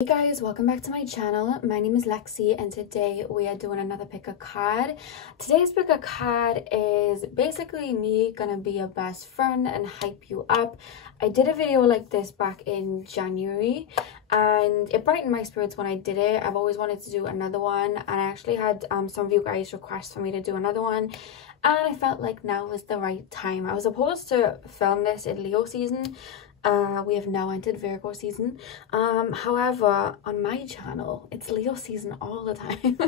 Hey guys, welcome back to my channel. My name is Lexi and today we are doing another pick a card. Today's pick a card is basically me gonna be your best friend and hype you up. I did a video like this back in January and it brightened my spirits when I did it. I've always wanted to do another one and I actually had some of you guys request for me to do another one and I felt like now was the right time. I was supposed to film this in Leo season. We have now entered Virgo season. However, on my channel, it's Leo season all the time.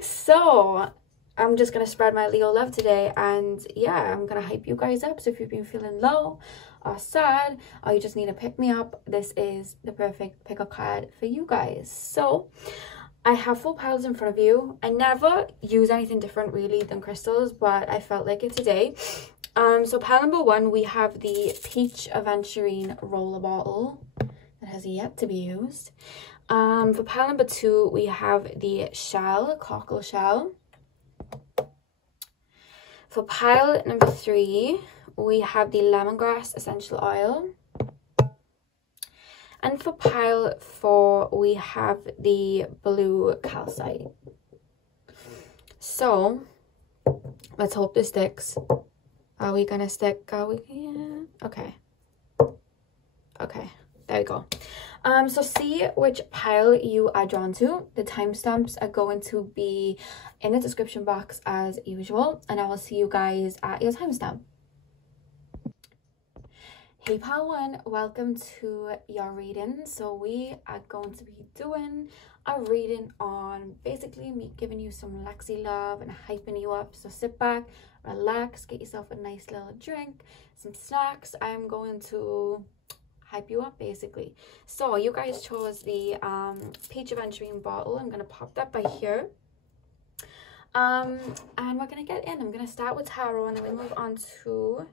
So I'm just gonna spread my Leo love today, and yeah, I'm gonna hype you guys up. So if you've been feeling low or sad, or you just need to pick me up, this is the perfect pick a card for you guys. So I have 4 piles in front of you. I never use anything different really than crystals, but I felt like it today. So pile number 1, we have the Peach Aventurine roller bottle that has yet to be used. For pile number 2, we have the shell, cockle shell. For pile number 3, we have the lemongrass essential oil. And for pile 4, we have the blue calcite. So let's hope this sticks. Are we gonna stick? Are we? Yeah. Okay. Okay. There we go. So see which pile you are drawn to. The timestamps are going to be in the description box as usual, and I will see you guys at your timestamp. Hey pile 1, welcome to your reading. So we are going to be doing a reading on basically me giving you some Lexi love and hyping you up. So sit back, relax, get yourself a nice little drink, some snacks. I'm going to hype you up basically. So you guys chose the Peach Aventurine bottle. I'm gonna pop that by here. And we're gonna get in. I'm gonna start with tarot and then we move on to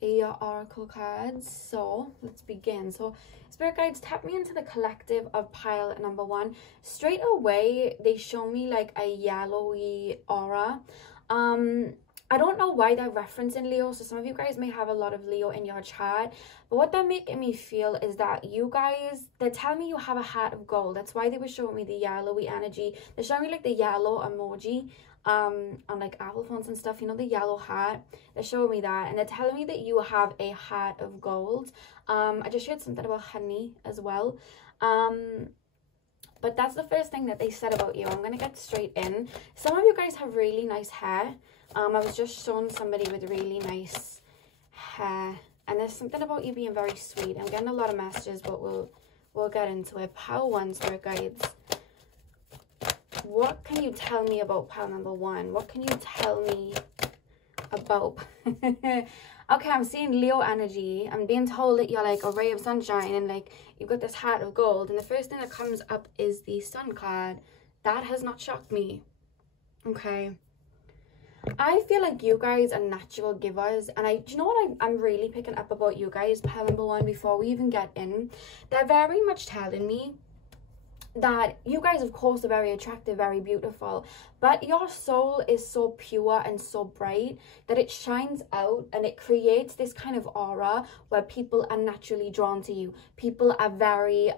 your oracle cards. So let's begin. So spirit guides, tap me into the collective of pile number 1. Straight away they show me like a yellowy aura. I don't know why they're referencing Leo, so some of you guys may have a lot of Leo in your chart, but what they're making me feel is that you guys, they're telling me you have a heart of gold. That's why they were showing me the yellowy energy. They're showing me like the yellow emoji on like Apple phones and stuff, you know, the yellow heart. They're showing me that and they're telling me that you have a heart of gold. I just shared something about honey as well. But that's the first thing that they said about you. I'm gonna get straight in. Some of you guys have really nice hair. I was just showing somebody with really nice hair, and there's something about you being very sweet. I'm getting a lot of messages, but we'll get into it. Pile 1, spirit guides, what can you tell me about pile number 1? What can you tell me about okay, I'm seeing Leo energy. I'm being told that you're like a ray of sunshine and like you've got this heart of gold, and the first thing that comes up is the sun card. That has not shocked me. Okay, I feel like you guys are natural givers, and do you know what I'm really picking up about you guys, pile number 1, before we even get in? They're very much telling me that you guys, of course, are very attractive, very beautiful, but your soul is so pure and so bright that it shines out and it creates this kind of aura where people are naturally drawn to you. People are very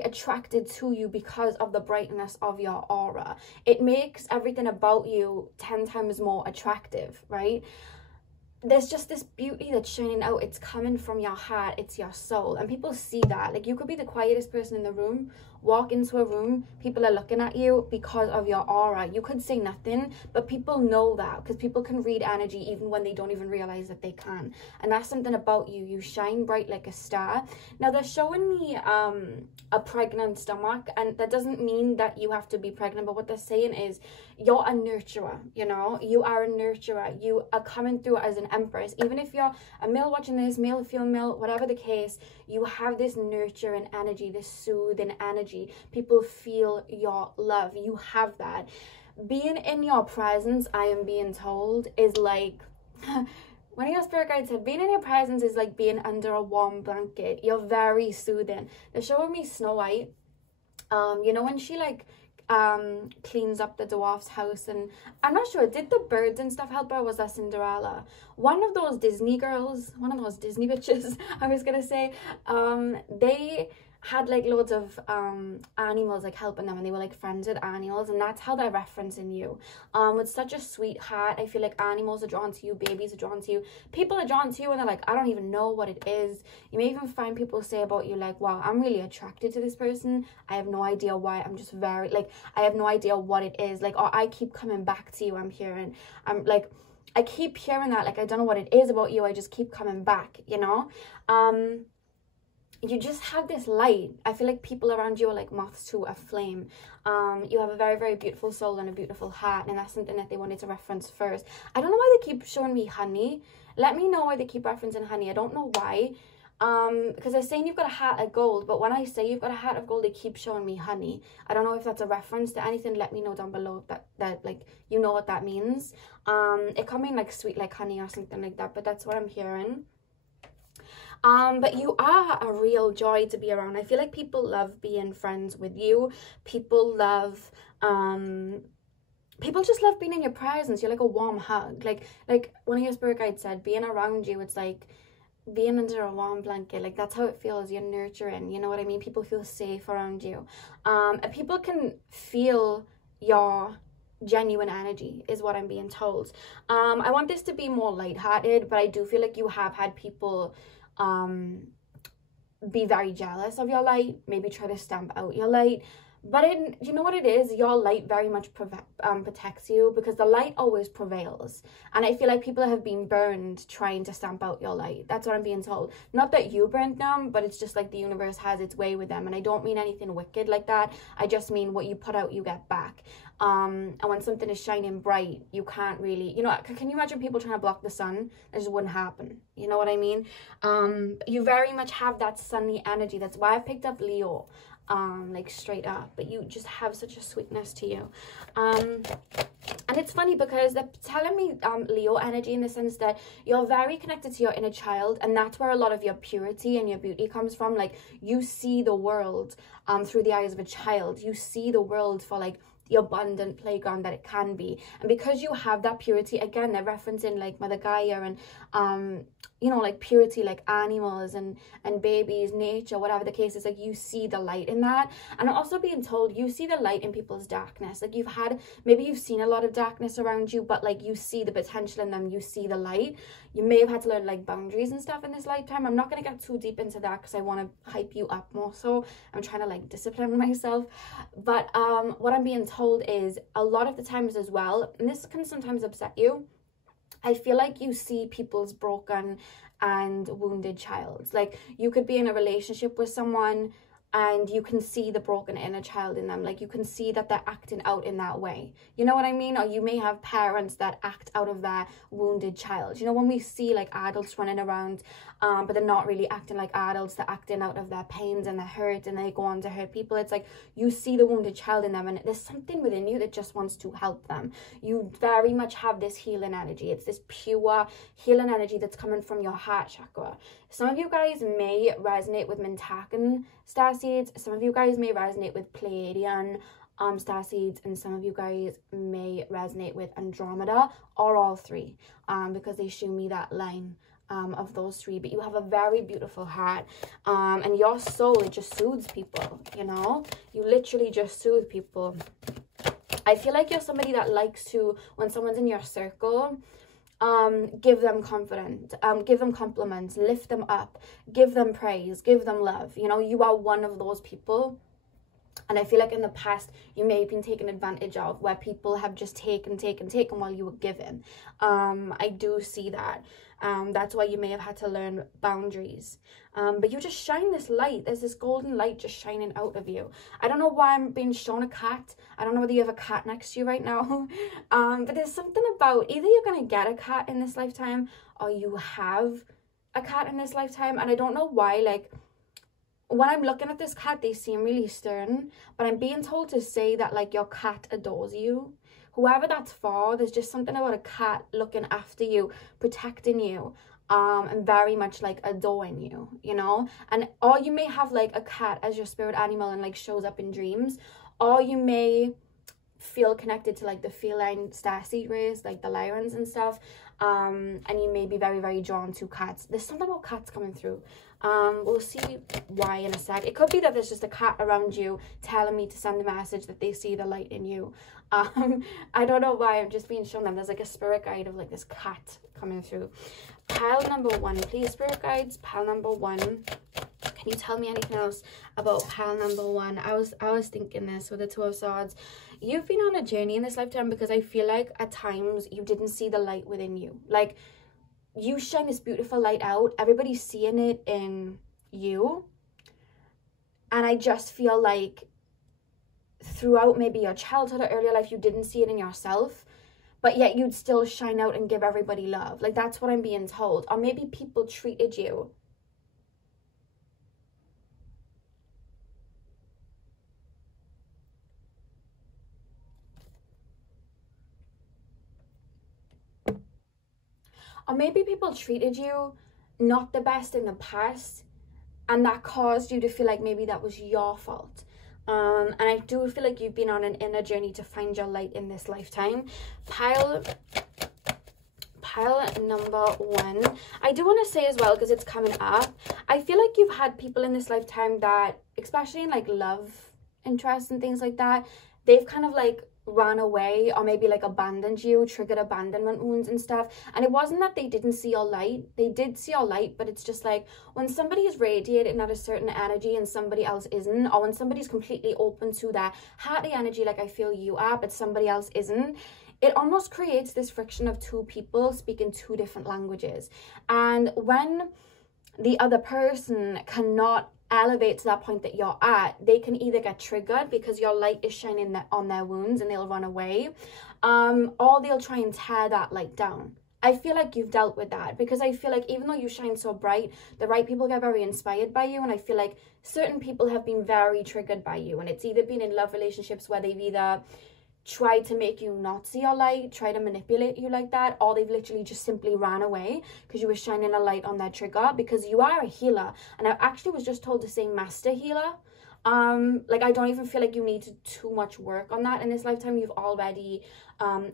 attracted to you because of the brightness of your aura. It makes everything about you 10 times more attractive, right? There's just this beauty that's shining out. It's coming from your heart, it's your soul, and people see that. Like, you could be the quietest person in the room, walk into a room, people are looking at you because of your aura. You could say nothing, but people know that because people can read energy even when they don't even realize that they can. And that's something about you. You shine bright like a star. Now they're showing me a pregnant stomach, and that doesn't mean that you have to be pregnant, but what they're saying is you're a nurturer. You know, you are a nurturer. You are coming through as an empress. Even if you're a male watching this, male, female, whatever the case, you have this nurturing energy, this soothing energy. People feel your love. You have that. Being in your presence, I am being told, is like one of your spirit guides said, being in your presence is like being under a warm blanket. You're very soothing. They're showing me Snow White. You know, when she like cleans up the dwarf's house, and I'm not sure, did the birds and stuff help her, or was that Cinderella? One of those Disney girls, one of those Disney bitches, I was gonna say, they had like loads of animals like helping them, and they were like friends with animals, and that's how they're referencing you. With such a sweet heart, I feel like animals are drawn to you, babies are drawn to you, people are drawn to you, and they're like, I don't even know what it is. You may even find people say about you like, wow, I'm really attracted to this person, I have no idea why, I'm just very like, I have no idea what it is, like, or I keep coming back to you, I'm hearing, I'm like, I keep hearing that, like, I don't know what it is about you, I just keep coming back, you know. You just have this light. I feel like people around you are like moths to a flame. You have a very, very beautiful soul and a beautiful heart, and that's something that they wanted to reference first. I don't know why they keep showing me honey. Let me know why they keep referencing honey. I don't know why. Because they're saying you've got a heart of gold, but when I say you've got a heart of gold, they keep showing me honey. I don't know if that's a reference to anything. Let me know down below if that like, you know what that means. It could mean like sweet like honey or something like that, but that's what I'm hearing. But you are a real joy to be around. I feel like people love being friends with you. People love, people just love being in your presence. You're like a warm hug. Like one of your spirit guides said, being around you, it's like being under a warm blanket. Like, that's how it feels. You're nurturing, you know what I mean? People feel safe around you. And people can feel your genuine energy, is what I'm being told. I want this to be more lighthearted, but I do feel like you have had people be very jealous of your light, maybe try to stamp out your light, but you know what it is, your light very much protects you, because the light always prevails, and I feel like people have been burned trying to stamp out your light. That's what I'm being told. Not that you burned them, but it's just like the universe has its way with them, and I don't mean anything wicked like that. I just mean what you put out, you get back. And when something is shining bright, you can't really, you know, can you imagine people trying to block the sun? That just wouldn't happen, you know what I mean? You very much have that sunny energy. That's why I picked up Leo, like straight up, but you just have such a sweetness to you. And it's funny because they're telling me Leo energy, in the sense that you're very connected to your inner child, and that's where a lot of your purity and your beauty comes from. Like, you see the world through the eyes of a child. You see the world for like the abundant playground that it can be, and because you have that purity, again, they're referencing like Mother Gaia and you know, like purity, like animals and babies, nature, whatever the case is, like you see the light in that. And I'm also being told you see the light in people's darkness. Like, maybe you've seen a lot of darkness around you, but like you see the potential in them, you see the light. You may have had to learn like boundaries and stuff in this lifetime. I'm not going to get too deep into that because I want to hype you up more, so I'm trying to like discipline myself. But what I'm being told is a lot of the times as well, and this can sometimes upset you, I feel like you see people's broken and wounded child. Like, you could be in a relationship with someone and you can see the broken inner child in them. Like, you can see that they're acting out in that way. You know what I mean? Or you may have parents that act out of their wounded child. You know, when we see like adults running around, but they're not really acting like adults, they're acting out of their pains and their hurt, and they go on to hurt people. It's like you see the wounded child in them, and there's something within you that just wants to help them. You very much have this healing energy. It's this pure healing energy that's coming from your heart chakra. Some of you guys may resonate with Mintaka starseeds. Some of you guys may resonate with Pleiadian starseeds, and some of you guys may resonate with Andromeda, or all three, because they show me that line of those three. But you have a very beautiful heart, and your soul, it just soothes people, you know? You literally just soothe people. I feel like you're somebody that likes to, when someone's in your circle, give them confidence, give them compliments, lift them up, give them praise, give them love. You know, you are one of those people. And I feel like in the past, you may have been taken advantage of, where people have just taken while you were giving. I do see that. That's why you may have had to learn boundaries. But you just shine this light. There's this golden light just shining out of you. I don't know why I'm being shown a cat. I don't know whether you have a cat next to you right now. But there's something about, either you're going to get a cat in this lifetime, or you have a cat in this lifetime. And I don't know why, like, when I'm looking at this cat, they seem really stern, but I'm being told to say that, like, your cat adores you. Whoever that's for, there's just something about a cat looking after you, protecting you, and very much, like, adoring you, you know? Or you may have, like, a cat as your spirit animal and, like, shows up in dreams. Or you may feel connected to like the feline starseed race, like the Lyrans and stuff, and you may be very, very drawn to cats. There's something about cats coming through. We'll see why in a sec. It could be that there's just a cat around you telling me to send a message that they see the light in you. I don't know why, I'm just being shown them. There's like a spirit guide of like this cat coming through. Pile number 1, please, spirit guides. Pile number 1. Can you tell me anything else about pile number 1? I was thinking this with the Two of Swords. You've been on a journey in this lifetime because I feel like at times you didn't see the light within you. Like, you shine this beautiful light out. Everybody's seeing it in you. And I just feel like throughout maybe your childhood or earlier life, you didn't see it in yourself. But yet you'd still shine out and give everybody love. Like, that's what I'm being told. Or maybe people treated you not the best in the past, and that caused you to feel like maybe that was your fault. And I do feel like you've been on an inner journey to find your light in this lifetime. Pile number 1. I do want to say as well, because it's coming up, I feel like you've had people in this lifetime that, especially in like love interests and things like that, they've kind of like ran away or maybe like abandoned you, triggered abandonment wounds and stuff. And it wasn't that they didn't see your light. They did see your light, but it's just like when somebody is radiating at a certain energy and somebody else isn't, or when somebody's completely open to that hearty energy like I feel you are, but somebody else isn't, it almost creates this friction of two people speaking two different languages. And when the other person cannot elevate to that point that you're at, they can either get triggered because your light is shining on their wounds and they'll run away, or they'll try and tear that light down. I feel like you've dealt with that, because I feel like even though you shine so bright, the right people get very inspired by you, and I feel like certain people have been very triggered by you, and it's either been in love relationships where they've either tried to make you not see your light, try to manipulate you like that, or they've literally just simply ran away because you were shining a light on their trigger, because you are a healer. And I actually was just told to say master healer. Like, I don't even feel like you need to too much work on that in this lifetime. You've already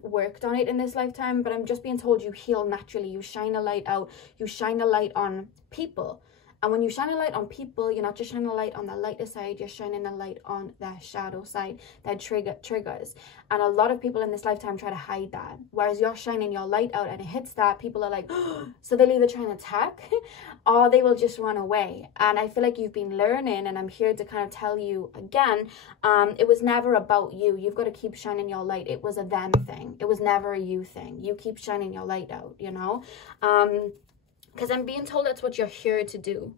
worked on it in this lifetime, but I'm just being told you heal naturally. You shine a light out, you shine a light on people. And when you shine a light on people, you're not just shining a light on the lighter side, you're shining a light on their shadow side, their triggers. And a lot of people in this lifetime try to hide that. Whereas you're shining your light out and it hits that, people are like, oh, so they'll either try and attack or they will just run away. And I feel like you've been learning, and I'm here to kind of tell you again, it was never about you. You've got to keep shining your light. It was a them thing. It was never a you thing. You keep shining your light out, you know? Because I'm being told that's what you're here to do.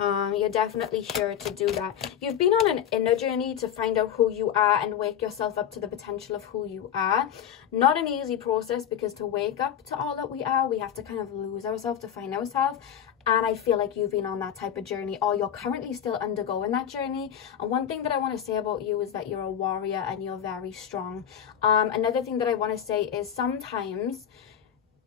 You're definitely here to do that. You've been on an inner journey to find out who you are and wake yourself up to the potential of who you are. Not an easy process, because to wake up to all that we are, we have to kind of lose ourselves to find ourselves. And I feel like you've been on that type of journey, or you're currently still undergoing that journey. And one thing that I want to say about you is that you're a warrior and you're very strong. Another thing that I want to say is sometimes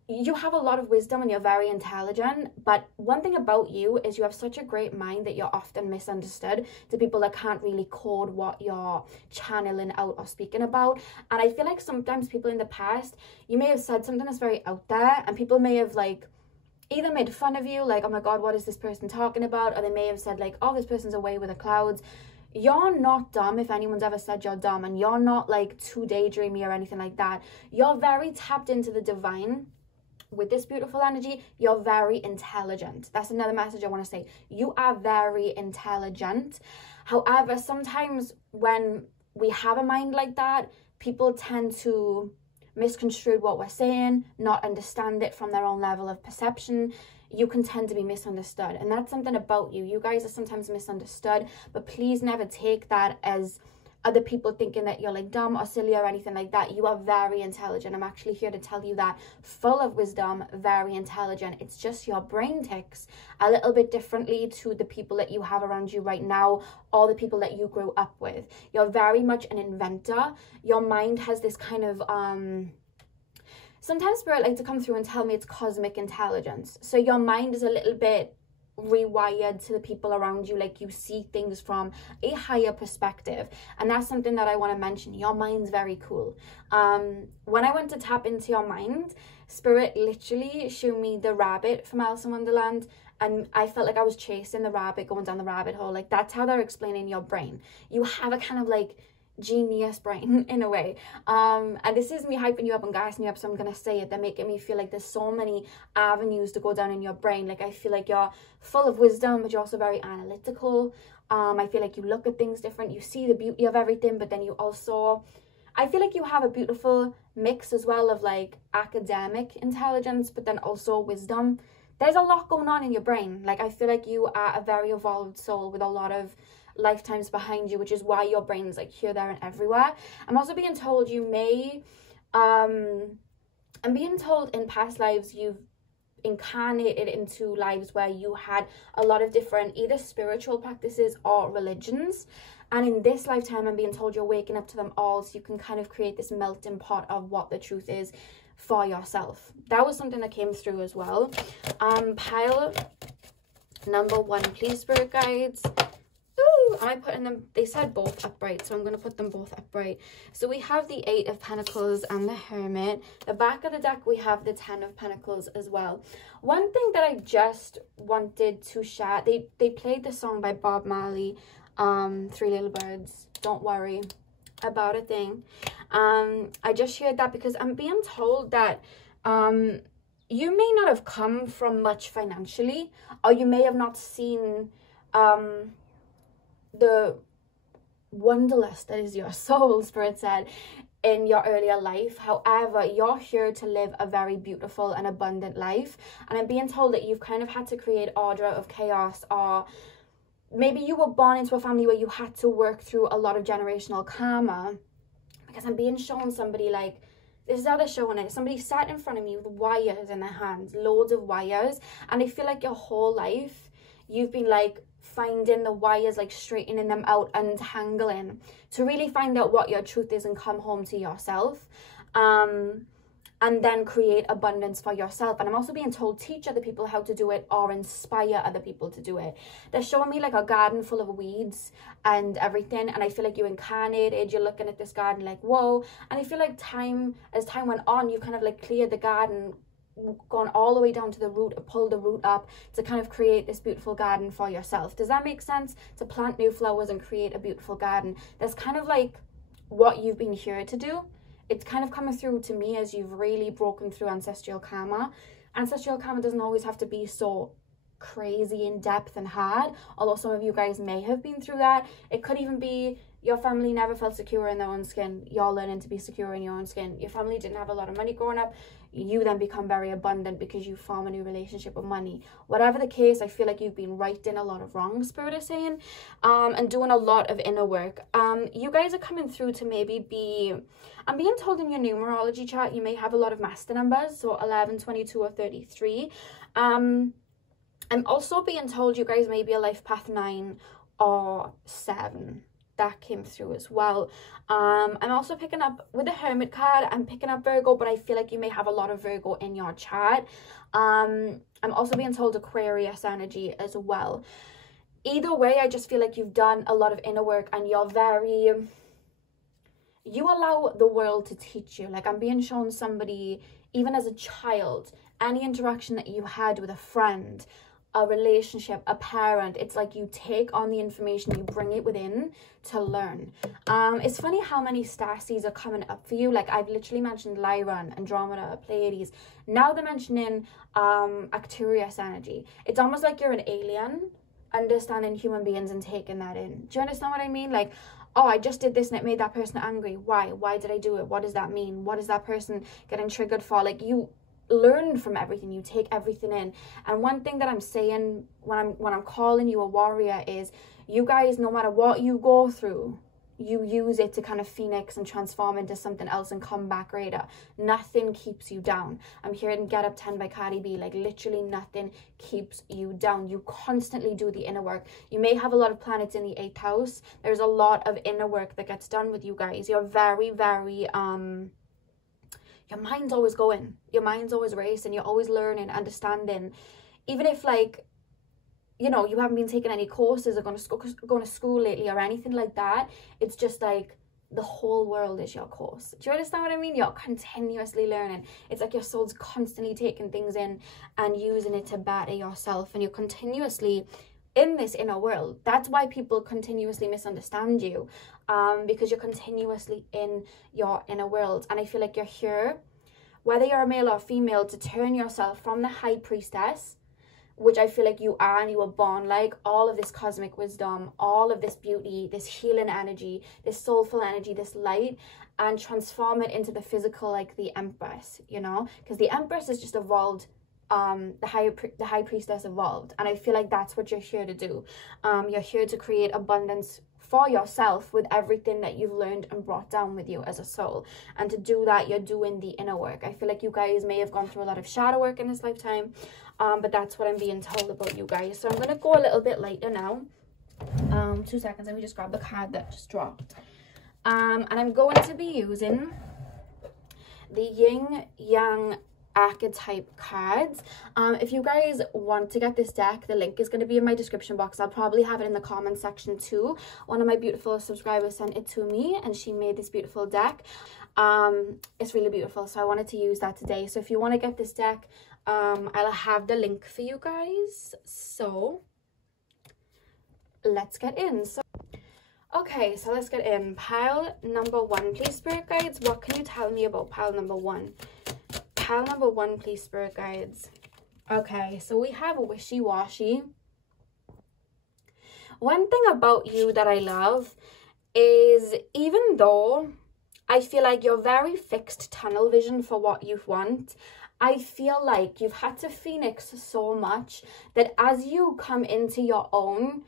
you have a lot of wisdom and you're very intelligent, but one thing about you is you have such a great mind that you're often misunderstood to people that can't really code what you're channeling out or speaking about. And I feel like sometimes people in the past, you may have said something that's very out there, and people may have like either made fun of you, like, oh my god, what is this person talking about? Or they may have said like, oh, this person's away with the clouds. You're not dumb if anyone's ever said you're dumb, and you're not like too daydreamy or anything like that. You're very tapped into the divine. With this beautiful energy, you're very intelligent. That's another message I want to say. You are very intelligent. However, sometimes when we have a mind like that, people tend to misconstrue what we're saying, not understand it from their own level of perception. You can tend to be misunderstood. And that's something about you. You guys are sometimes misunderstood, but please never take that as other people thinking that you're like dumb or silly or anything like that. You are very intelligent. I'm actually here to tell you that. Full of wisdom, very intelligent. It's just your brain ticks a little bit differently to the people that you have around you right now, or the people that you grew up with. You're very much an inventor. Your mind has this kind of sometimes spirit like to come through and tell me it's cosmic intelligence. So your mind is a little bit rewired to the people around you. Like, you see things from a higher perspective, and that's something that I want to mention. Your mind's very cool. When I went to tap into your mind, Spirit literally showed me the rabbit from Alice in Wonderland, and I felt like I was chasing the rabbit, going down the rabbit hole. Like, that's how they're explaining your brain. You have a kind of like genius brain in a way, and this is me hyping you up and gassing you up, so I'm gonna say it. They're making me feel like there's so many avenues to go down in your brain. Like, I feel like you're full of wisdom, but you're also very analytical. I feel like you look at things different, you see the beauty of everything, but then you also, I feel like you have a beautiful mix as well of like academic intelligence, but then also wisdom. There's a lot going on in your brain. Like, I feel like you are a very evolved soul with a lot of lifetimes behind you, which is why your brain's like here, there, and everywhere. I'm also being told you may, I'm being told in past lives you've incarnated into lives where you had a lot of different either spiritual practices or religions, and in this lifetime I'm being told you're waking up to them all, so you can kind of create this melting pot of what the truth is for yourself. That was something that came through as well. Pile number 1, please, spirit guides. Am I putting them, they said both upright, so I'm going to put them both upright. So we have the 8 of Pentacles and the Hermit. The back of the deck, we have the 10 of Pentacles as well. One thing that I just wanted to share, they played the song by Bob Marley, 3 Little Birds, Don't Worry About a Thing. I just shared that because I'm being told that you may not have come from much financially, or you may have not seen the wonderlust that is your soul, Spirit said, in your earlier life. However, you're here to live a very beautiful and abundant life, and I'm being told that you've kind of had to create order of chaos, or maybe you were born into a family where you had to work through a lot of generational karma, because I'm being shown somebody, like, this is how they're showing it. Somebody sat in front of me with wires in their hands, loads of wires, and I feel like your whole life you've been like finding the wires, like straightening them out, untangling, to really find out what your truth is and come home to yourself, and then create abundance for yourself. And I'm also being told teach other people how to do it, or inspire other people to do it. They're showing me like a garden full of weeds and everything, and I feel like you incarnated, you're looking at this garden like, whoa. And I feel like as time went on, you've kind of like cleared the garden, gone all the way down to the root, pulled the root up to kind of create this beautiful garden for yourself. Does that make sense? To plant new flowers and create a beautiful garden. That's kind of like what you've been here to do. It's kind of coming through to me as you've really broken through ancestral karma. Ancestral karma doesn't always have to be so crazy in depth and hard, although some of you guys may have been through that. It could even be your family never felt secure in their own skin. You're learning to be secure in your own skin. Your family didn't have a lot of money growing up. You then become very abundant because you form a new relationship with money. Whatever the case, I feel like you've been righting a lot of wrong, Spirit is saying, and doing a lot of inner work. You guys are coming through to maybe be, I'm being told in your numerology chart, you may have a lot of master numbers, so 11, 22, or 33. I'm also being told you guys may be a life path 9 or 7. That came through as well. I'm also picking up with the Hermit card, I'm picking up Virgo, but I feel like you may have a lot of Virgo in your chart. I'm also being told Aquarius energy as well. Either way, I just feel like you've done a lot of inner work, and you allow the world to teach you. Like, I'm being shown somebody, even as a child, any interaction that you had with a friend, a relationship, a parent, it's like you take on the information, you bring it within to learn. It's funny how many starseeds are coming up for you. Like, I've literally mentioned Lyran, Andromeda, Pleiades. Now they're mentioning Acturius energy. It's almost like you're an alien understanding human beings and taking that in. Do you understand what I mean? Like, oh, I just did this and it made that person angry. Why did I do it? What does that mean? What is that person getting triggered for? Like, you learn from everything, you take everything in. And one thing that I'm saying when I'm calling you a warrior is, you guys, no matter what you go through, you use it to kind of phoenix and transform into something else and come back greater. Nothing keeps you down. I'm hearing Get Up 10 by Cardi B. Like, literally nothing keeps you down. You constantly do the inner work. You may have a lot of planets in the 8th house. There's a lot of inner work that gets done with you guys. You're very, very your mind's always going, your mind's always racing, you're always learning, understanding. Even if, like, you know, you haven't been taking any courses or going to school lately or anything like that. It's just like the whole world is your course. Do you understand what I mean? You're continuously learning. It's like your soul's constantly taking things in and using it to better yourself, and you're continuously in this inner world. That's why people continuously misunderstand you, because you're continuously in your inner world. And I feel like you're here, whether you're a male or female, to turn yourself from the high priestess, which I feel like you are and you were born like, all of this cosmic wisdom, all of this beauty, this healing energy, this soulful energy, this light, and transform it into the physical, like the Empress, you know, because the Empress has just evolved. The high priestess evolved, and I feel like that's what you're here to do. You're here to create abundance for yourself with everything that you've learned and brought down with you as a soul. And to do that, you're doing the inner work. I feel like you guys may have gone through a lot of shadow work in this lifetime, but that's what I'm being told about you guys. So I'm going to go a little bit lighter now. 2 seconds, let me just grab the card that just dropped. And I'm going to be using the Ying Yang Archetype Cards. If you guys want to get this deck, the link is going to be in my description box. I'll probably have it in the comment section too. One of my beautiful subscribers sent it to me, and she made this beautiful deck. It's really beautiful, so I wanted to use that today. So if you want to get this deck, I'll have the link for you guys. So let's get in. Okay, so let's get in. Pile number 1, please, spirit guides, what can you tell me about pile number 1? Pile number 1, please, spirit guides. Okay, so we have wishy-washy. One thing about you that I love is, even though I feel like you're very fixed tunnel vision for what you want, I feel like you've had to phoenix so much that as you come into your own,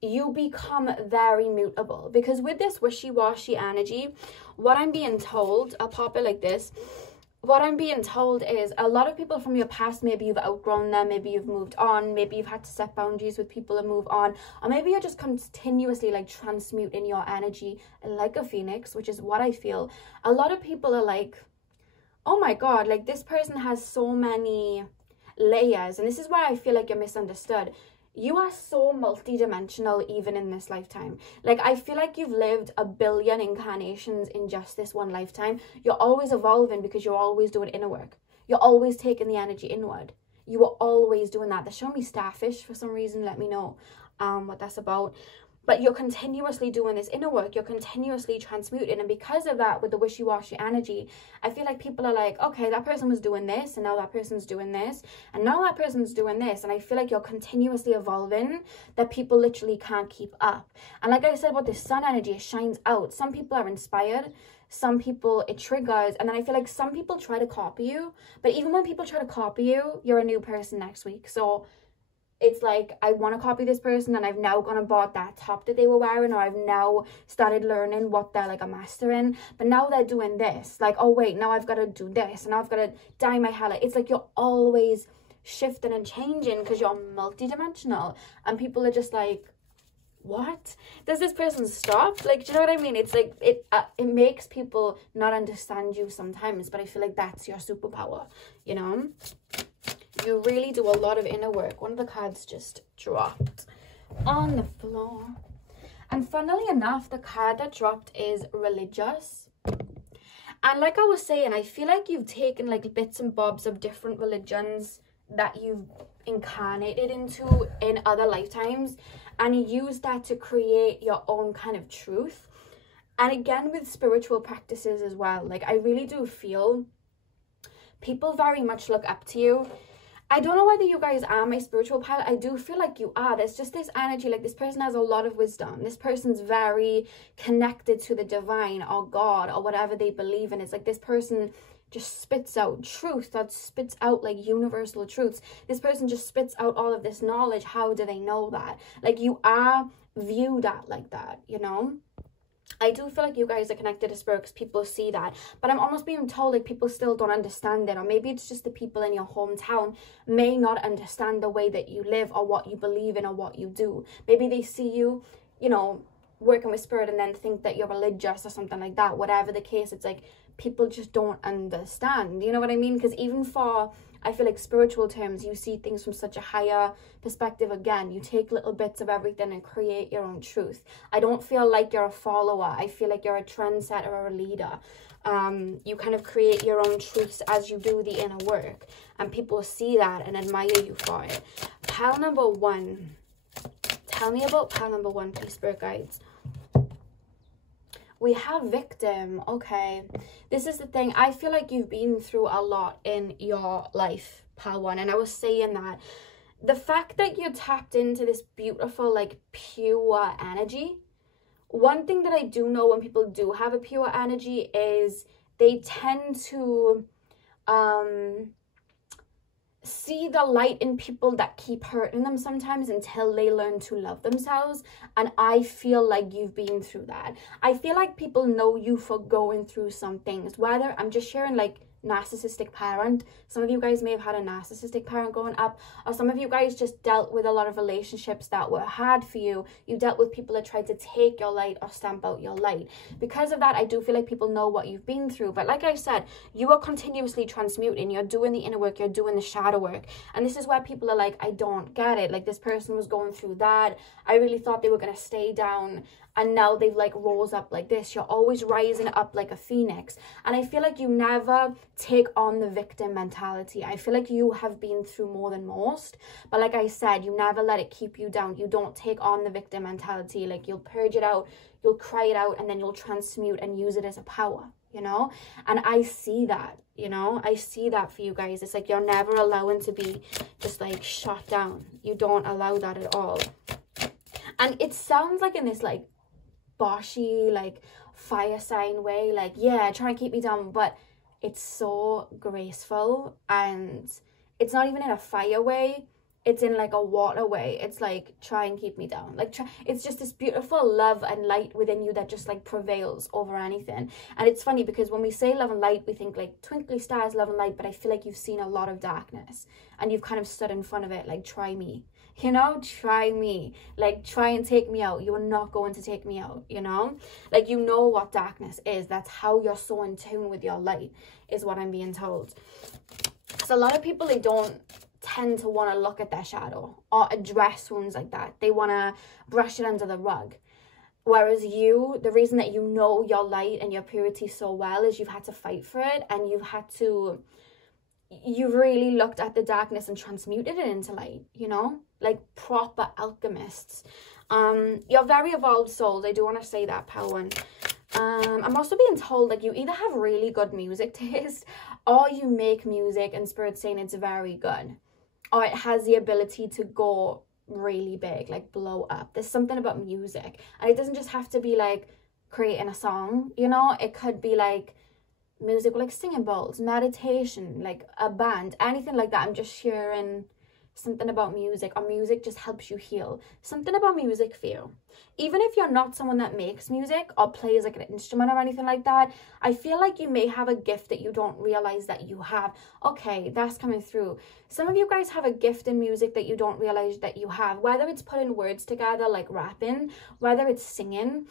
you become very mutable. Because with this wishy-washy energy, what I'm being told, I'll pop it like this, what I'm being told is a lot of people from your past, maybe you've outgrown them, maybe you've moved on, maybe you've had to set boundaries with people and move on, or maybe you're just continuously like transmuting your energy like a phoenix, which is what I feel. A lot of people are like, oh my God, like this person has so many layers, and this is why I feel like you're misunderstood. You are so multi-dimensional even in this lifetime. Like, I feel like you've lived a billion incarnations in just this one lifetime. You're always evolving because you're always doing inner work. You're always taking the energy inward. You are always doing that. They're showing me starfish for some reason. Let me know what that's about. But you're continuously doing this inner work. You're continuously transmuting. And because of that, with the wishy-washy energy, I feel like people are like, okay, that person was doing this, and now that person's doing this, and now that person's doing this. And I feel like you're continuously evolving, that people literally can't keep up. And like I said, with this sun energy, it shines out. Some people are inspired. Some people, it triggers. And then I feel like some people try to copy you. But even when people try to copy you, you're a new person next week. So it's like, I want to copy this person, and I've now gone and bought that top that they were wearing, or I've now started learning what they're like a master in. But now they're doing this. Like, oh wait, now I've got to do this, and now I've got to dye my hair. Like, it's like you're always shifting and changing because you're multi-dimensional. And people are just like, what? Does this person stop? Like, do you know what I mean? It's like, it makes people not understand you sometimes, but I feel like that's your superpower, you know? You really do a lot of inner work. One of the cards just dropped on the floor. And funnily enough, the card that dropped is religious. And like I was saying, I feel like you've taken like bits and bobs of different religions that you've incarnated into in other lifetimes, and you use that to create your own kind of truth. And again, with spiritual practices as well, like I really do feel people very much look up to you. I don't know whether you guys are my spiritual pal. I do feel like you are. There's just this energy, like this person has a lot of wisdom. This person's very connected to the divine or God or whatever they believe in. It's like this person just spits out truth, that spits out like universal truths. This person just spits out all of this knowledge. How do they know that? Like, you are viewed at like that, you know? I do feel like you guys are connected to spirit because people see that, but I'm almost being told like people still don't understand it, or maybe it's just the people in your hometown may not understand the way that you live or what you believe in or what you do. Maybe they see you, you know, working with spirit and then think that you're religious or something like that. Whatever the case, it's like people just don't understand, you know what I mean? Because even for I feel like spiritual terms, you see things from such a higher perspective. Again, you take little bits of everything and create your own truth. I don't feel like you're a follower. I feel like you're a trendsetter or a leader. You kind of create your own truths as you do the inner work, and people see that and admire you for it. Pile number 1. Tell me about pile number 1, please, spirit guides. We have victim. Okay, this is the thing. I feel like you've been through a lot in your life, pile 1, and I was saying that the fact that you're tapped into this beautiful, like, pure energy. One thing that I do know when people do have a pure energy is they tend to see the light in people that keep hurting them sometimes until they learn to love themselves. And I feel like you've been through that. I feel like people know you for going through some things, whether I'm just sharing, like, narcissistic parent. Some of you guys may have had a narcissistic parent growing up, or some of you guys just dealt with a lot of relationships that were hard for you. You dealt with people that tried to take your light or stamp out your light. Because of that, I do feel like people know what you've been through. But like I said, you are continuously transmuting. You're doing the inner work, you're doing the shadow work. And this is where people are like, I don't get it. Like, this person was going through that. I really thought they were going to stay down, and now they've, like, rose up like this. You're always rising up like a phoenix. And I feel like you never take on the victim mentality. I feel like you have been through more than most. But like I said, you never let it keep you down. You don't take on the victim mentality. Like, you'll purge it out, you'll cry it out, and then you'll transmute and use it as a power, you know? And I see that, you know? I see that for you guys. It's like you're never allowing to be just, like, shut down. You don't allow that at all. And it sounds like in this, like, boshy, like, fire sign way, like, yeah, try and keep me down, but it's so graceful, and it's not even in a fire way, it's in, like, a water way. It's like, try and keep me down, like, it's just this beautiful love and light within you that just, like, prevails over anything. And it's funny because when we say love and light, we think, like, twinkly stars, love and light, but I feel like you've seen a lot of darkness and you've kind of stood in front of it, like, try me. You know, try me, like, try and take me out. You are not going to take me out, you know? Like, you know what darkness is. That's how you're so in tune with your light, is what I'm being told. So a lot of people, they don't tend to want to look at their shadow or address wounds like that. They want to brush it under the rug. Whereas you, the reason that you know your light and your purity so well is you've had to fight for it, and you've really looked at the darkness and transmuted it into light, you know, like proper alchemists. You're very evolved souls. I do want to say that, pile 1. I'm also being told, like, you either have really good music taste, or you make music and Spirit's saying it's very good, or it has the ability to go really big, like blow up. There's something about music, and it doesn't just have to be like creating a song, you know. It could be like music, like singing bowls, meditation, like a band, anything like that. I'm just sharing something about music, or music just helps you heal. Something about music for you. Even if you're not someone that makes music or plays like an instrument or anything like that, I feel like you may have a gift that you don't realize that you have. Okay, that's coming through. Some of you guys have a gift in music that you don't realize that you have, whether it's putting words together like rapping, whether it's singing.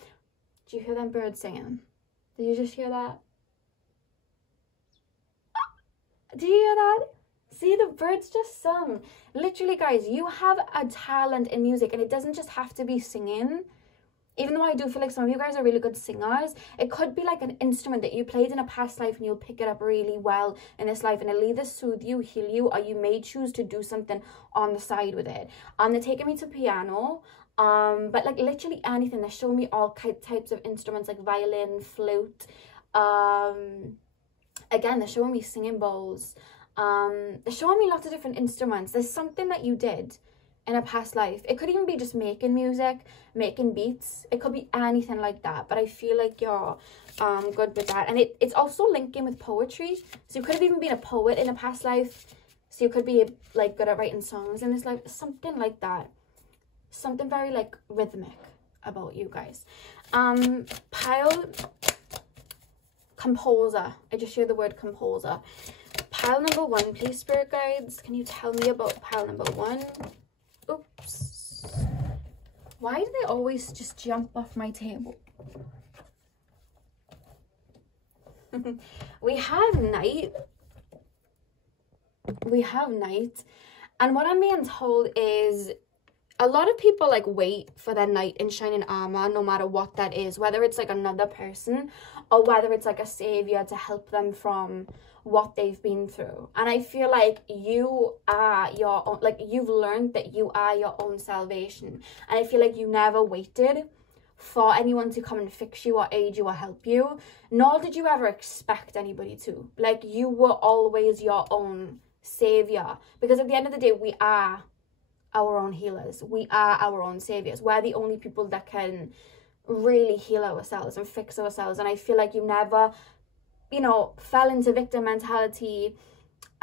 Do you hear them birds singing? Did you just hear that? Do you hear that? See, the birds just sung. Literally, guys, you have a talent in music, and it doesn't just have to be singing. Even though I do feel like some of you guys are really good singers, it could be like an instrument that you played in a past life and you'll pick it up really well in this life, and it'll either soothe you, heal you, or you may choose to do something on the side with it. They're taking me to piano, but like literally anything. They're showing me all types of instruments like violin, flute. Again, they're showing me singing bowls. They're showing me lots of different instruments. There's something that you did in a past life. It could even be just making music, making beats. It could be anything like that, but I feel like you're good with that. And it's also linking with poetry, so you could have even been a poet in a past life, so you could be like good at writing songs in this life, something like that. Something very like rhythmic about you guys. Pile composer. I just shared the word composer. Pile number 1, please, spirit guides. Can you tell me about pile number 1? Oops. Why do they always just jump off my table? We have night. we have knight. And what I'm being told is a lot of people like wait for their knight in shining armor, no matter what that is, whether it's like another person or whether it's like a savior to help them from what they've been through. And I feel like you are your own, like you've learned that you are your own salvation. And I feel like you never waited for anyone to come and fix you or aid you or help you, nor did you ever expect anybody to. Like, you were always your own savior, because at the end of the day, we are our own healers. We are our own saviors. We're the only people that can really heal ourselves and fix ourselves. And I feel like you never, you know, fell into victim mentality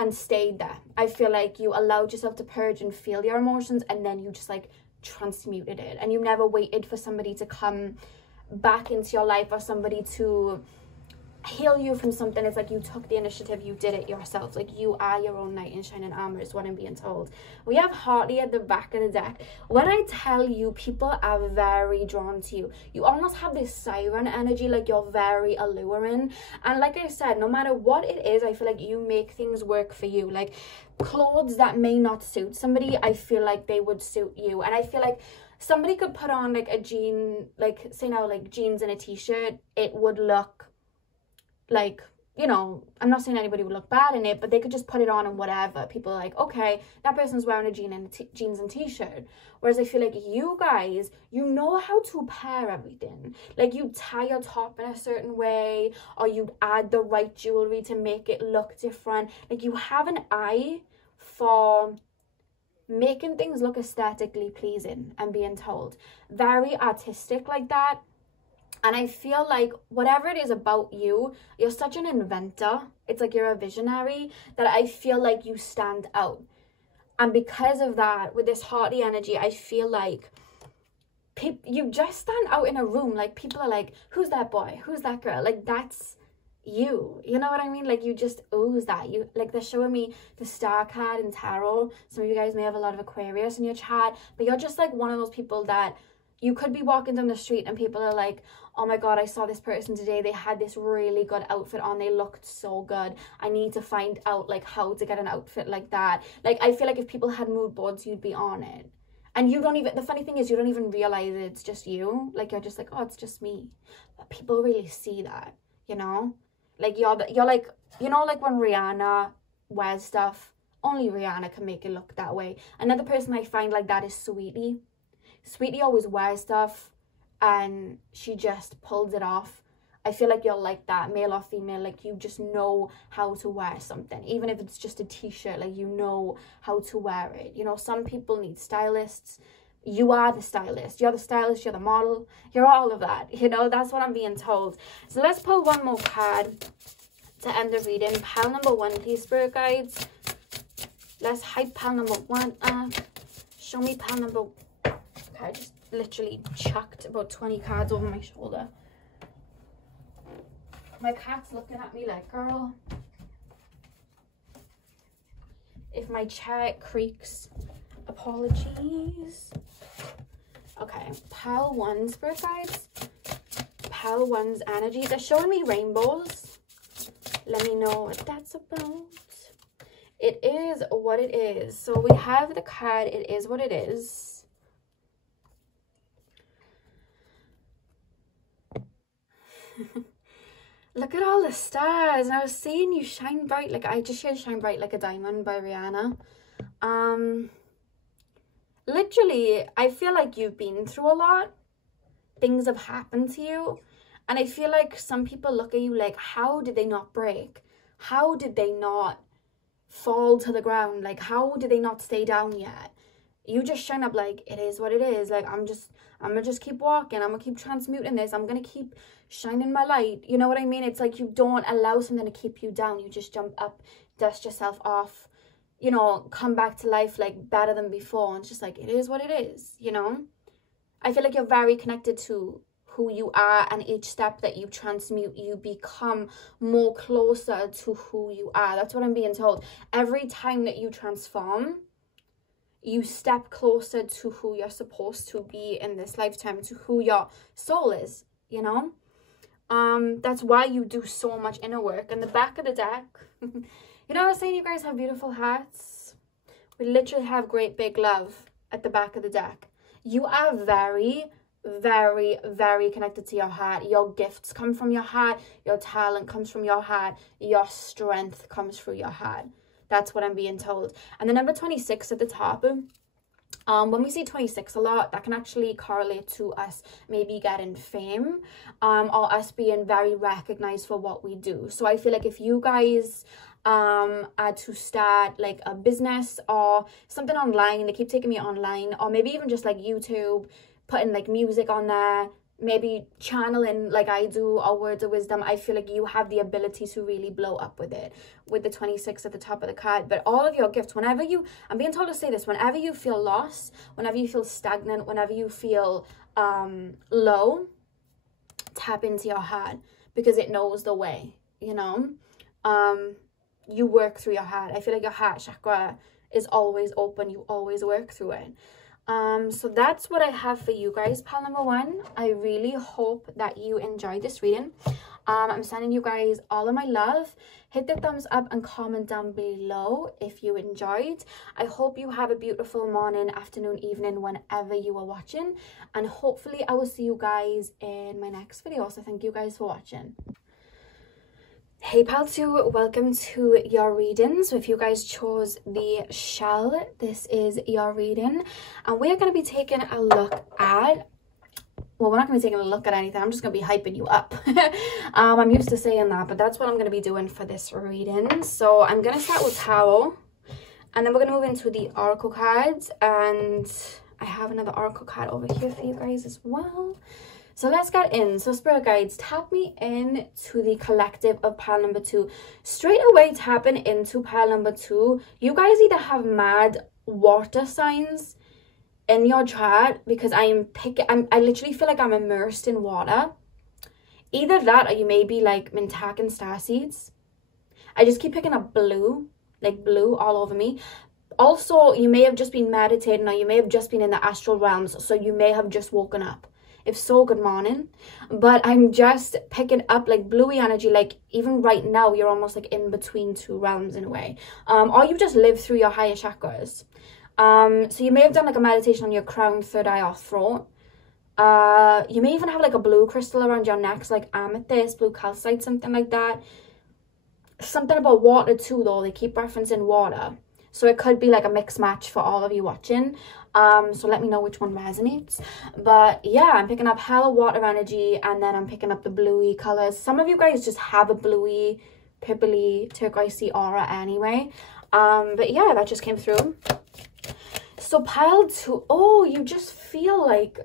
and stayed there. I feel like you allowed yourself to purge and feel your emotions, and then you just like transmuted it, and you never waited for somebody to come back into your life or somebody to heal you from something. It's like you took the initiative, you did it yourself. Like, you are your own knight in shining armor is what I'm being told. We have Hartley at the back of the deck. When I tell you, people are very drawn to you. You almost have this siren energy, like you're very alluring. And like I said, no matter what it is, I feel like you make things work for you. Like, clothes that may not suit somebody, I feel like they would suit you. And I feel like somebody could put on like a jean, like say now like jeans and a t-shirt, it would look like, you know, I'm not saying anybody would look bad in it, but they could just put it on and whatever. People are like, okay, that person's wearing a jeans and t-shirt. Whereas I feel like you guys, you know how to pair everything. Like, you tie your top in a certain way, or you add the right jewelry to make it look different. Like, you have an eye for making things look aesthetically pleasing and being told. Very artistic like that. And I feel like whatever it is about you, you're such an inventor. It's like you're a visionary, that I feel like you stand out. And because of that, with this hearty energy, I feel like you just stand out in a room. Like, people are like, who's that boy? Who's that girl? Like, that's you. You know what I mean? Like, you just ooze that. You, like, they're showing me the star card in tarot. Some of you guys may have a lot of Aquarius in your chat, but you're just like one of those people that you could be walking down the street and people are like, oh my God, I saw this person today. They had this really good outfit on. They looked so good. I need to find out like how to get an outfit like that. Like, I feel like if people had mood boards, you'd be on it. And you don't even, the funny thing is, you don't even realize it's just you. Like, you're just like, oh, it's just me. But people really see that, you know? Like, you're like, you know, like when Rihanna wears stuff, only Rihanna can make it look that way. Another person I find like that is Sweetie. Sweetie always wears stuff and she just pulls it off. I feel like you're like that, male or female. Like, you just know how to wear something, even if it's just a t-shirt. Like, you know how to wear it. You know, some people need stylists. You are the stylist. You're the stylist. You're the model. You're all of that. You know, that's what I'm being told. So let's pull one more card to end the reading. Pile number 1, please, spirit guides. Let's hype pile number 1 up. Show me pile number. I just literally chucked about 20 cards over my shoulder. My cat's looking at me like, girl. If my chair creaks, apologies. Okay, pile 1, spirit guides. Pile 1's energy. They're showing me rainbows. Let me know what that's about. It is what it is. So we have the card, it is what it is. Look at all the stars. And I was saying you shine bright. Like, I just heard Shine Bright Like a Diamond by Rihanna. Literally, I feel like you've been through a lot. Things have happened to you. And I feel like some people look at you like, how did they not break? How did they not fall to the ground? Like, how did they not stay down yet? You just shine up like, it is what it is. Like, I'm gonna just keep walking. I'm gonna keep transmuting this. I'm gonna keep shining my light. You know what I mean? It's like you don't allow something to keep you down. You just jump up, dust yourself off, you know, come back to life like better than before. And it's just like, it is what it is, you know? I feel like you're very connected to who you are, and each step that you transmute, you become more closer to who you are. That's what I'm being told. Every time that you transform, you step closer to who you're supposed to be in this lifetime, to who your soul is, you know? That's why you do so much inner work. And the back of the deck, You know, I was saying you guys have beautiful hearts. We literally have great big love at the back of the deck. You are very, very, very connected to your heart. Your gifts come from your heart. Your talent comes from your heart. Your strength comes through your heart. That's what I'm being told. And the number 26 at the top, when we see 26 a lot, that can actually correlate to us maybe getting fame, or us being very recognized for what we do. So I feel like if you guys are to start like a business or something online, they keep taking me online, or maybe even just like YouTube, putting like music on there, maybe channeling like I do, or words of wisdom, I feel like you have the ability to really blow up with it, with the 26 at the top of the card. But all of your gifts, whenever you, I'm being told to say this, whenever you feel lost, whenever you feel stagnant, whenever you feel low, tap into your heart, because it knows the way, you know. You work through your heart. I feel like your heart chakra is always open. You always work through it. So that's what I have for you guys, pile number 1. I really hope that you enjoyed this reading. I'm sending you guys all of my love. Hit the thumbs up and comment down below if you enjoyed. I hope you have a beautiful morning, afternoon, evening, whenever you are watching. And hopefully I will see you guys in my next video. So thank you guys for watching. Hey pile 2, welcome to your reading. So if you guys chose the shell, this is your reading, and we're going to be taking a look at, well, we're not going to be taking a look at anything, I'm just going to be hyping you up. I'm used to saying that, but that's what I'm going to be doing for this reading. So I'm going to start with tarot, and then we're going to move into the oracle cards, and I have another oracle card over here for you guys as well. So let's get in. So spirit guides, tap me in to the collective of pile number 2. Straight away tapping into pile number 2. You guys either have mad water signs in your chart, because I literally feel like I'm immersed in water. Either that, or you may be like Mintaka and Starseeds. I just keep picking up blue, like blue all over me. Also, you may have just been meditating, or you may have just been in the astral realms, so you may have just woken up. If so, good morning. But I'm just picking up like bluey energy, like even right now you're almost like in between two realms in a way, or you just live through your higher chakras. So you may have done like a meditation on your crown, third eye, or throat. You may even have like a blue crystal around your neck, like amethyst, blue calcite, something like that. Something about water too, though. They keep referencing water, so it could be like a mix match for all of you watching. So let me know which one resonates. But yeah, I'm picking up hella water energy, and then I'm picking up the bluey colors. Some of you guys just have a bluey, purpley, turquoisey aura anyway. But yeah, that just came through. So pile 2, oh, you just feel like,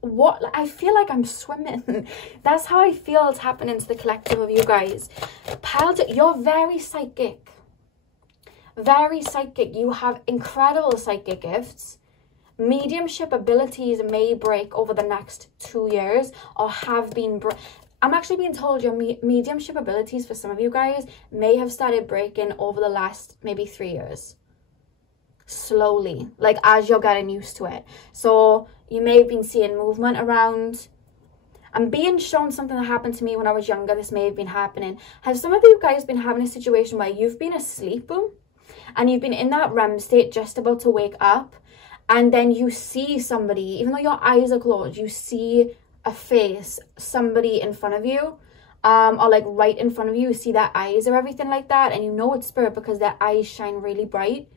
what, I feel like I'm swimming. That's how I feel it's happening to the collective of you guys. Pile 2, you're very psychic. Very psychic. You have incredible psychic gifts. Mediumship abilities may break over the next 2 years, or have been I'm actually being told your mediumship abilities for some of you guys may have started breaking over the last maybe 3 years. Slowly, like as you're getting used to it. So you may have been seeing movement around. I'm being shown something that happened to me when I was younger. This may have been happening. Have some of you guys been having a situation where you've been asleep and you've been in that REM state, just about to wake up, and then you see somebody, even though your eyes are closed, you see a face, somebody in front of you, or like right in front of you, you see their eyes or everything like that, and you know it's spirit because their eyes shine really bright.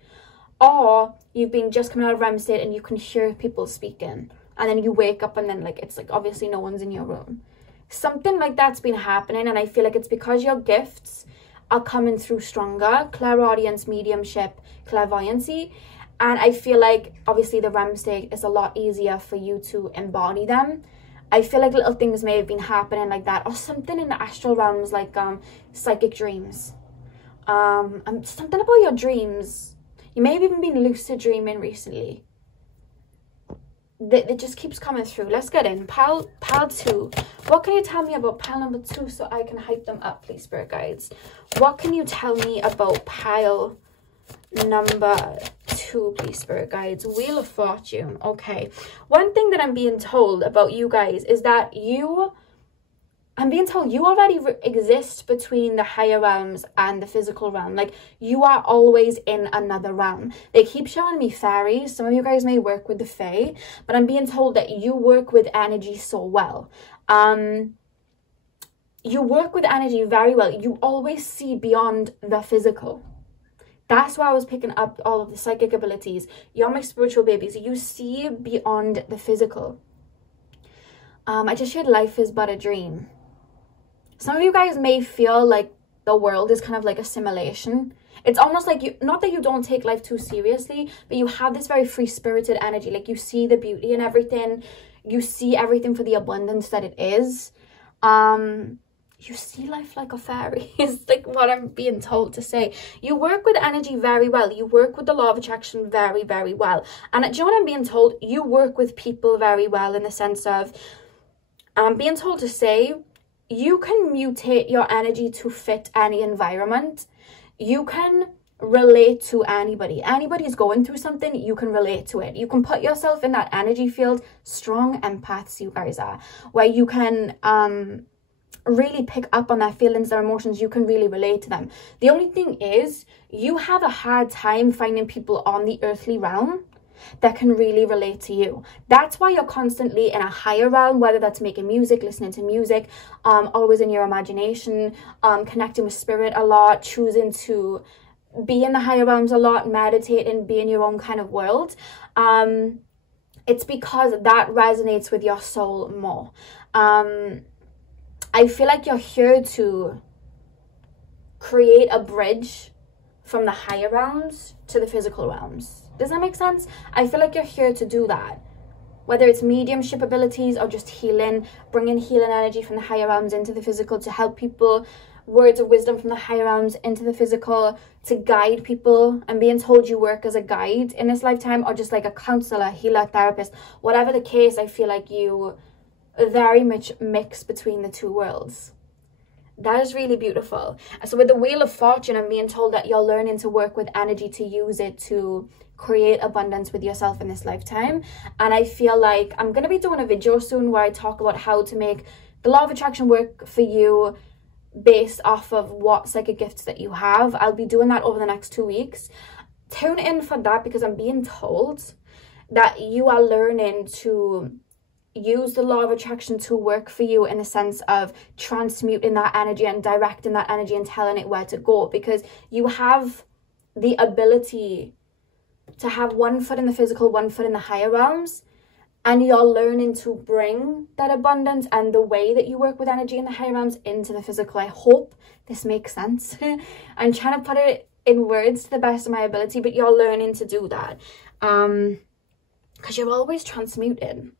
Or you've been just coming out of REM state and you can hear people speaking, and then you wake up and then like it's like obviously no one's in your room. Something like that's been happening, and I feel like it's because your gifts are coming through stronger. Clairaudience, mediumship, clairvoyancy. And I feel like obviously the REM state is a lot easier for you to embody them. I feel like little things may have been happening like that, or something in the astral realms, like psychic dreams. Something about your dreams. You may have even been lucid dreaming recently. It just keeps coming through. Let's get in. Pile 2. What can you tell me about pile number 2 so I can hype them up, please, spirit guides? What can you tell me about pile number 2, please, spirit guides? Wheel of Fortune. Okay. One thing that I'm being told about you guys is that you I'm being told you already exist between the higher realms and the physical realm. Like, you are always in another realm. They keep showing me fairies. Some of you guys may work with the fae, but I'm being told that you work with energy so well. You work with energy very well. You always see beyond the physical. That's why I was picking up all of the psychic abilities. You're my spiritual babies. You see beyond the physical. I just shared life is but a dream. Some of you guys may feel like the world is kind of like a simulation. It's almost like you, not that you don't take life too seriously, but you have this very free-spirited energy. Like, you see the beauty in everything. You see everything for the abundance that it is. You see life like a fairy is like what I'm being told to say. You work with energy very well. You work with the law of attraction very, very well. And do you know what I'm being told? You work with people very well, in the sense of, I'm being told to say, you can mutate your energy to fit any environment. You can relate to anybody. Anybody's going through something, you can relate to it. You can put yourself in that energy field. Strong empaths you guys are, where you can really pick up on their feelings, their emotions. You can really relate to them. The only thing is, you have a hard time finding people on the earthly realm that can really relate to you. That's why you're constantly in a higher realm, whether that's making music, listening to music, always in your imagination, connecting with spirit a lot, choosing to be in the higher realms a lot, meditating, be in your own kind of world. It's because that resonates with your soul more. I feel like you're here to create a bridge from the higher realms to the physical realms. Does that make sense? I feel like you're here to do that. Whether it's mediumship abilities or just healing, bringing healing energy from the higher realms into the physical to help people, words of wisdom from the higher realms into the physical, to guide people. And being told you work as a guide in this lifetime, or just like a counselor, healer, therapist, whatever the case, I feel like you very much mix between the two worlds. That is really beautiful. So with the Wheel of Fortune, I'm being told that you're learning to work with energy, to use it to create abundance with yourself in this lifetime. And I feel like I'm going to be doing a video soon where I talk about how to make the law of attraction work for you based off of what psychic gifts that you have. I'll be doing that over the next 2 weeks. Tune in for that, because I'm being told that you are learning to use the law of attraction to work for you, in the sense of transmuting that energy and directing that energy and telling it where to go, because you have the ability to have one foot in the physical, one foot in the higher realms, and you're learning to bring that abundance and the way that you work with energy in the higher realms into the physical. I hope this makes sense. I'm trying to put it in words to the best of my ability, but you're learning to do that because you're always transmuting.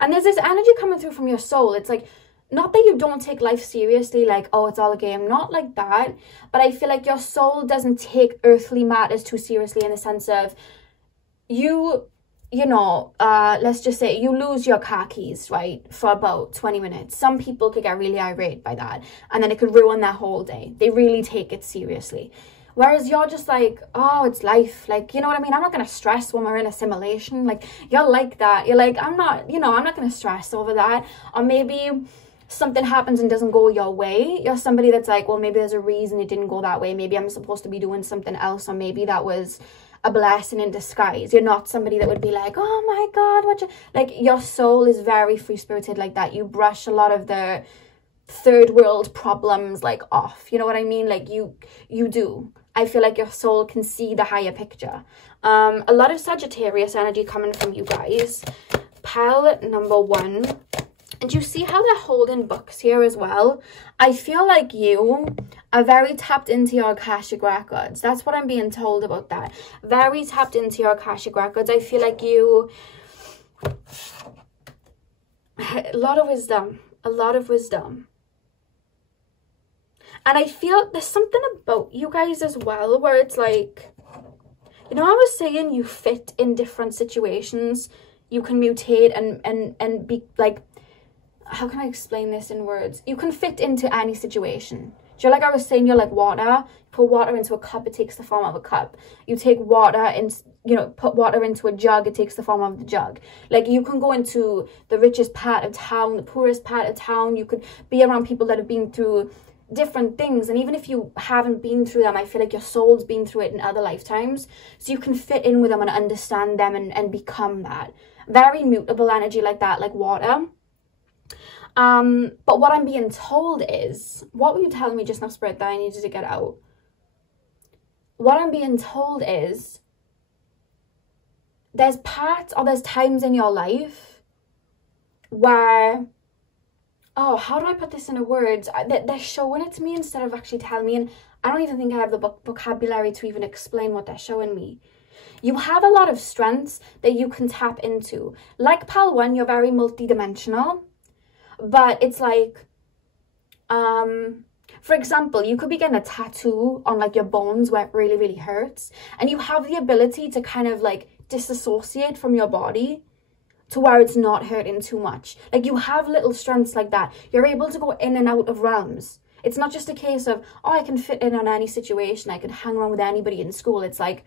And there's this energy coming through from your soul. It's like, not that you don't take life seriously, like, oh, it's all a game, not like that. But I feel like your soul doesn't take earthly matters too seriously, in the sense of you know, let's just say you lose your car keys, right, for about 20 minutes. Some people could get really irate by that, and then it could ruin their whole day. They really take it seriously. Whereas you're just like, oh, it's life. Like, you know what I mean? I'm not going to stress when we're in a simulation. Like, you're like that. You're like, I'm not going to stress over that. Or maybe something happens and doesn't go your way. You're somebody that's like, well, maybe there's a reason it didn't go that way. Maybe I'm supposed to be doing something else. Or maybe that was a blessing in disguise. You're not somebody that would be like, oh my God, like, your soul is very free-spirited like that. You brush a lot of the third world problems like off. You know what I mean? Like, you do. I feel like your soul can see the higher picture. A lot of Sagittarius energy coming from you guys. Pile number 1. And you see how they're holding books here as well? I feel like you are very tapped into your Akashic records. That's what I'm being told about that. Very tapped into your Akashic records. I feel like you... a lot of wisdom. A lot of wisdom. And I feel there's something about you guys as well where it's like, you know, I was saying you fit in different situations. You can mutate and be like, how can I explain this in words? You can fit into any situation. Do you, like I was saying, you're like water. Put water into a cup, it takes the form of a cup. You take water and, you know, put water into a jug, it takes the form of the jug. Like, you can go into the richest part of town, the poorest part of town. You could be around people that have been through different things, and even if you haven't been through them, I feel like your soul's been through it in other lifetimes, so you can fit in with them and understand them and become that. Very mutable energy like that, like water. But what I'm being told is, what were you telling me just now, Spirit, that I needed to get out? What I'm being told is, there's parts or there's times in your life where, oh, how do I put this into words? They're showing it to me instead of actually telling me, and I don't even think I have the vocabulary to even explain what they're showing me. You have a lot of strengths that you can tap into. Like Pal 1, you're very multidimensional, but it's like, for example, you could be getting a tattoo on like your bones where it really, really hurts, and you have the ability to kind of like disassociate from your body to where it's not hurting too much. Like, you have little strengths like that. You're able to go in and out of realms. It's not just a case of, oh, I can fit in on any situation, I can hang around with anybody in school. It's like,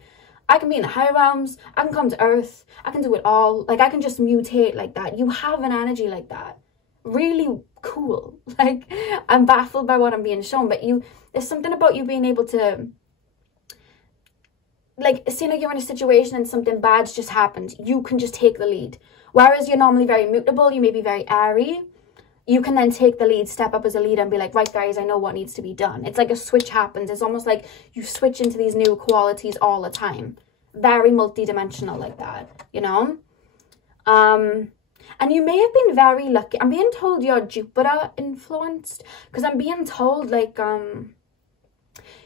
I can be in the higher realms, I can come to earth, I can do it all. Like, I can just mutate like that. You have an energy like that. Really cool. Like, I'm baffled by what I'm being shown, but there's something about you being able to, like, say like you're in a situation and something bad's just happened, you can just take the lead. Whereas you're normally very mutable, you may be very airy, you can then take the lead, step up as a leader and be like, right guys, I know what needs to be done. It's like a switch happens. It's almost like you switch into these new qualities all the time. Very multidimensional like that, you know? And you may have been very lucky. I'm being told you're Jupiter influenced, because I'm being told like,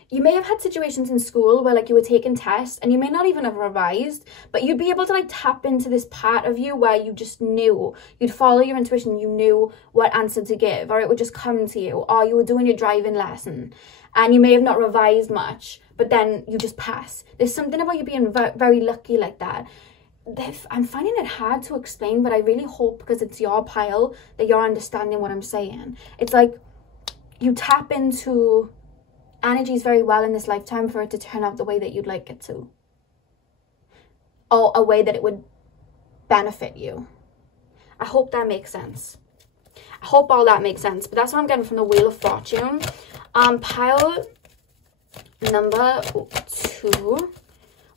you may have had situations in school where like you were taking tests and you may not even have revised, but you'd be able to like tap into this part of you where you just knew, you'd follow your intuition, you knew what answer to give, or it would just come to you, or you were doing your driving lesson and you may have not revised much, but then you just pass. There's something about you being very lucky like that. I'm finding it hard to explain, but I really hope, because it's your pile, that you're understanding what I'm saying. It's like you tap into energies very well in this lifetime for it to turn out the way that you'd like it to, or a way that it would benefit you. I hope that makes sense. I hope all that makes sense, but that's what I'm getting from the Wheel of Fortune. Pile number 2.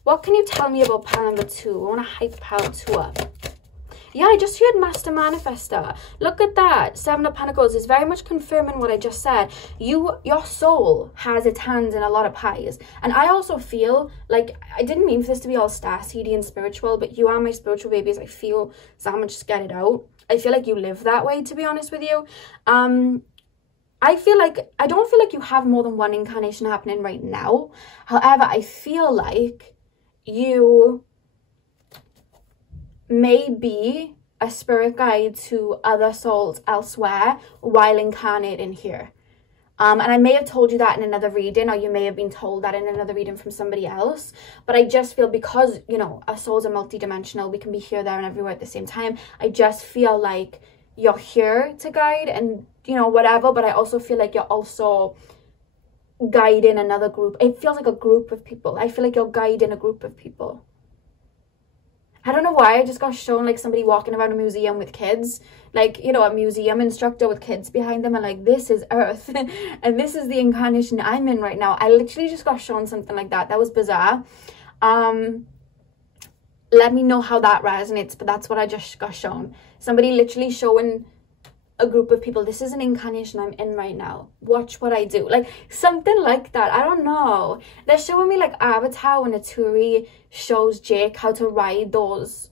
What can you tell me about pile number 2? I want to hype pile 2 up. Yeah, I just heard Master Manifester. Look at that. 7 of Pentacles is very much confirming what I just said. Your soul has its hands in a lot of pies. And I also feel like, I didn't mean for this to be all starseedy and spiritual, but you are my spiritual babies. I feel, so I'm going to just get it out. I feel like you live that way, to be honest with you. I don't feel like you have more than one incarnation happening right now. However, I feel like you may be a spirit guide to other souls elsewhere while incarnating here. And I may have told you that in another reading, or you may have been told that in another reading from somebody else. But I just feel, because, you know, our souls are multidimensional, we can be here, there, and everywhere at the same time. I just feel like you're here to guide and, you know, whatever. But I also feel like you're also guiding another group. It feels like a group of people. I feel like you're guiding a group of people. I don't know why, I just got shown like somebody walking around a museum with kids, like, you know, a museum instructor with kids behind them, and like, this is Earth and this is the incarnation I'm in right now. I literally just got shown something like that. That was bizarre. Let me know how that resonates, but that's what I just got shown. Somebody literally showing a group of people, this is an incarnation I'm in right now, watch what I do, like something like that. I don't know, they're showing me like Avatar when Aturi shows Jake how to ride those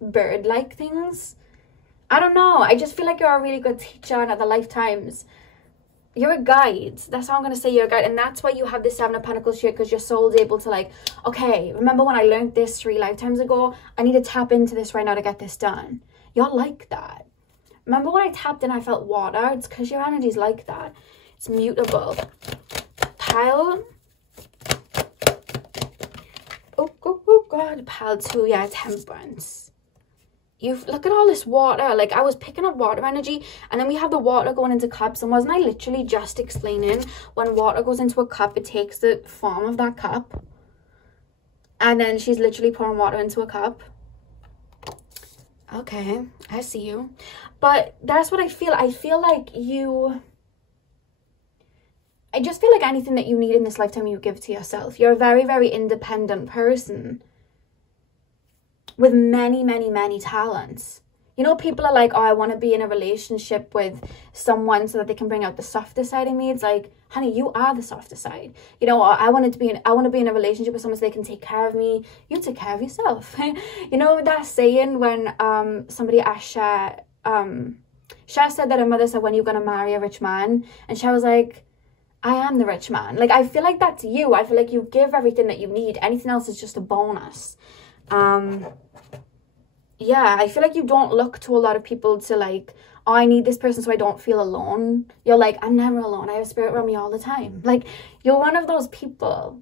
bird-like things. I don't know, I just feel like you're a really good teacher in other lifetimes. You're a guide. That's how I'm going to say you're a guide. And that's why you have this 7 of Pentacles here, because your soul's able to like, okay, remember when I learned this 3 lifetimes ago? I need to tap into this right now to get this done. You're like that. Remember when I tapped in, I felt water? It's because your energy's like that. It's mutable. Pile. Oh God. Pile 2. Yeah, Temperance. You look at all this water. Like, I was picking up water energy, and then we have the water going into cups. And wasn't I literally just explaining when water goes into a cup, it takes the form of that cup? And then she's literally pouring water into a cup. Okay, I see you. But that's what I feel. I feel like I just feel like anything that you need in this lifetime, you give to yourself. You're a very, very independent person with many, many, many talents. You know, people are like, oh, I want to be in a relationship with someone so that they can bring out the softer side in me. It's like, honey, you are the softer side. You know, I want to be in a relationship with someone so they can take care of me. You take care of yourself. You know that saying when somebody asked Cher said that her mother said, when you're going to marry a rich man? And Cher was like, I am the rich man. Like, I feel like that's you. I feel like you give everything that you need. Anything else is just a bonus. Yeah, I feel like you don't look to a lot of people to like, oh, I need this person so I don't feel alone. You're like, I'm never alone. I have spirit around me all the time. Like, you're one of those people,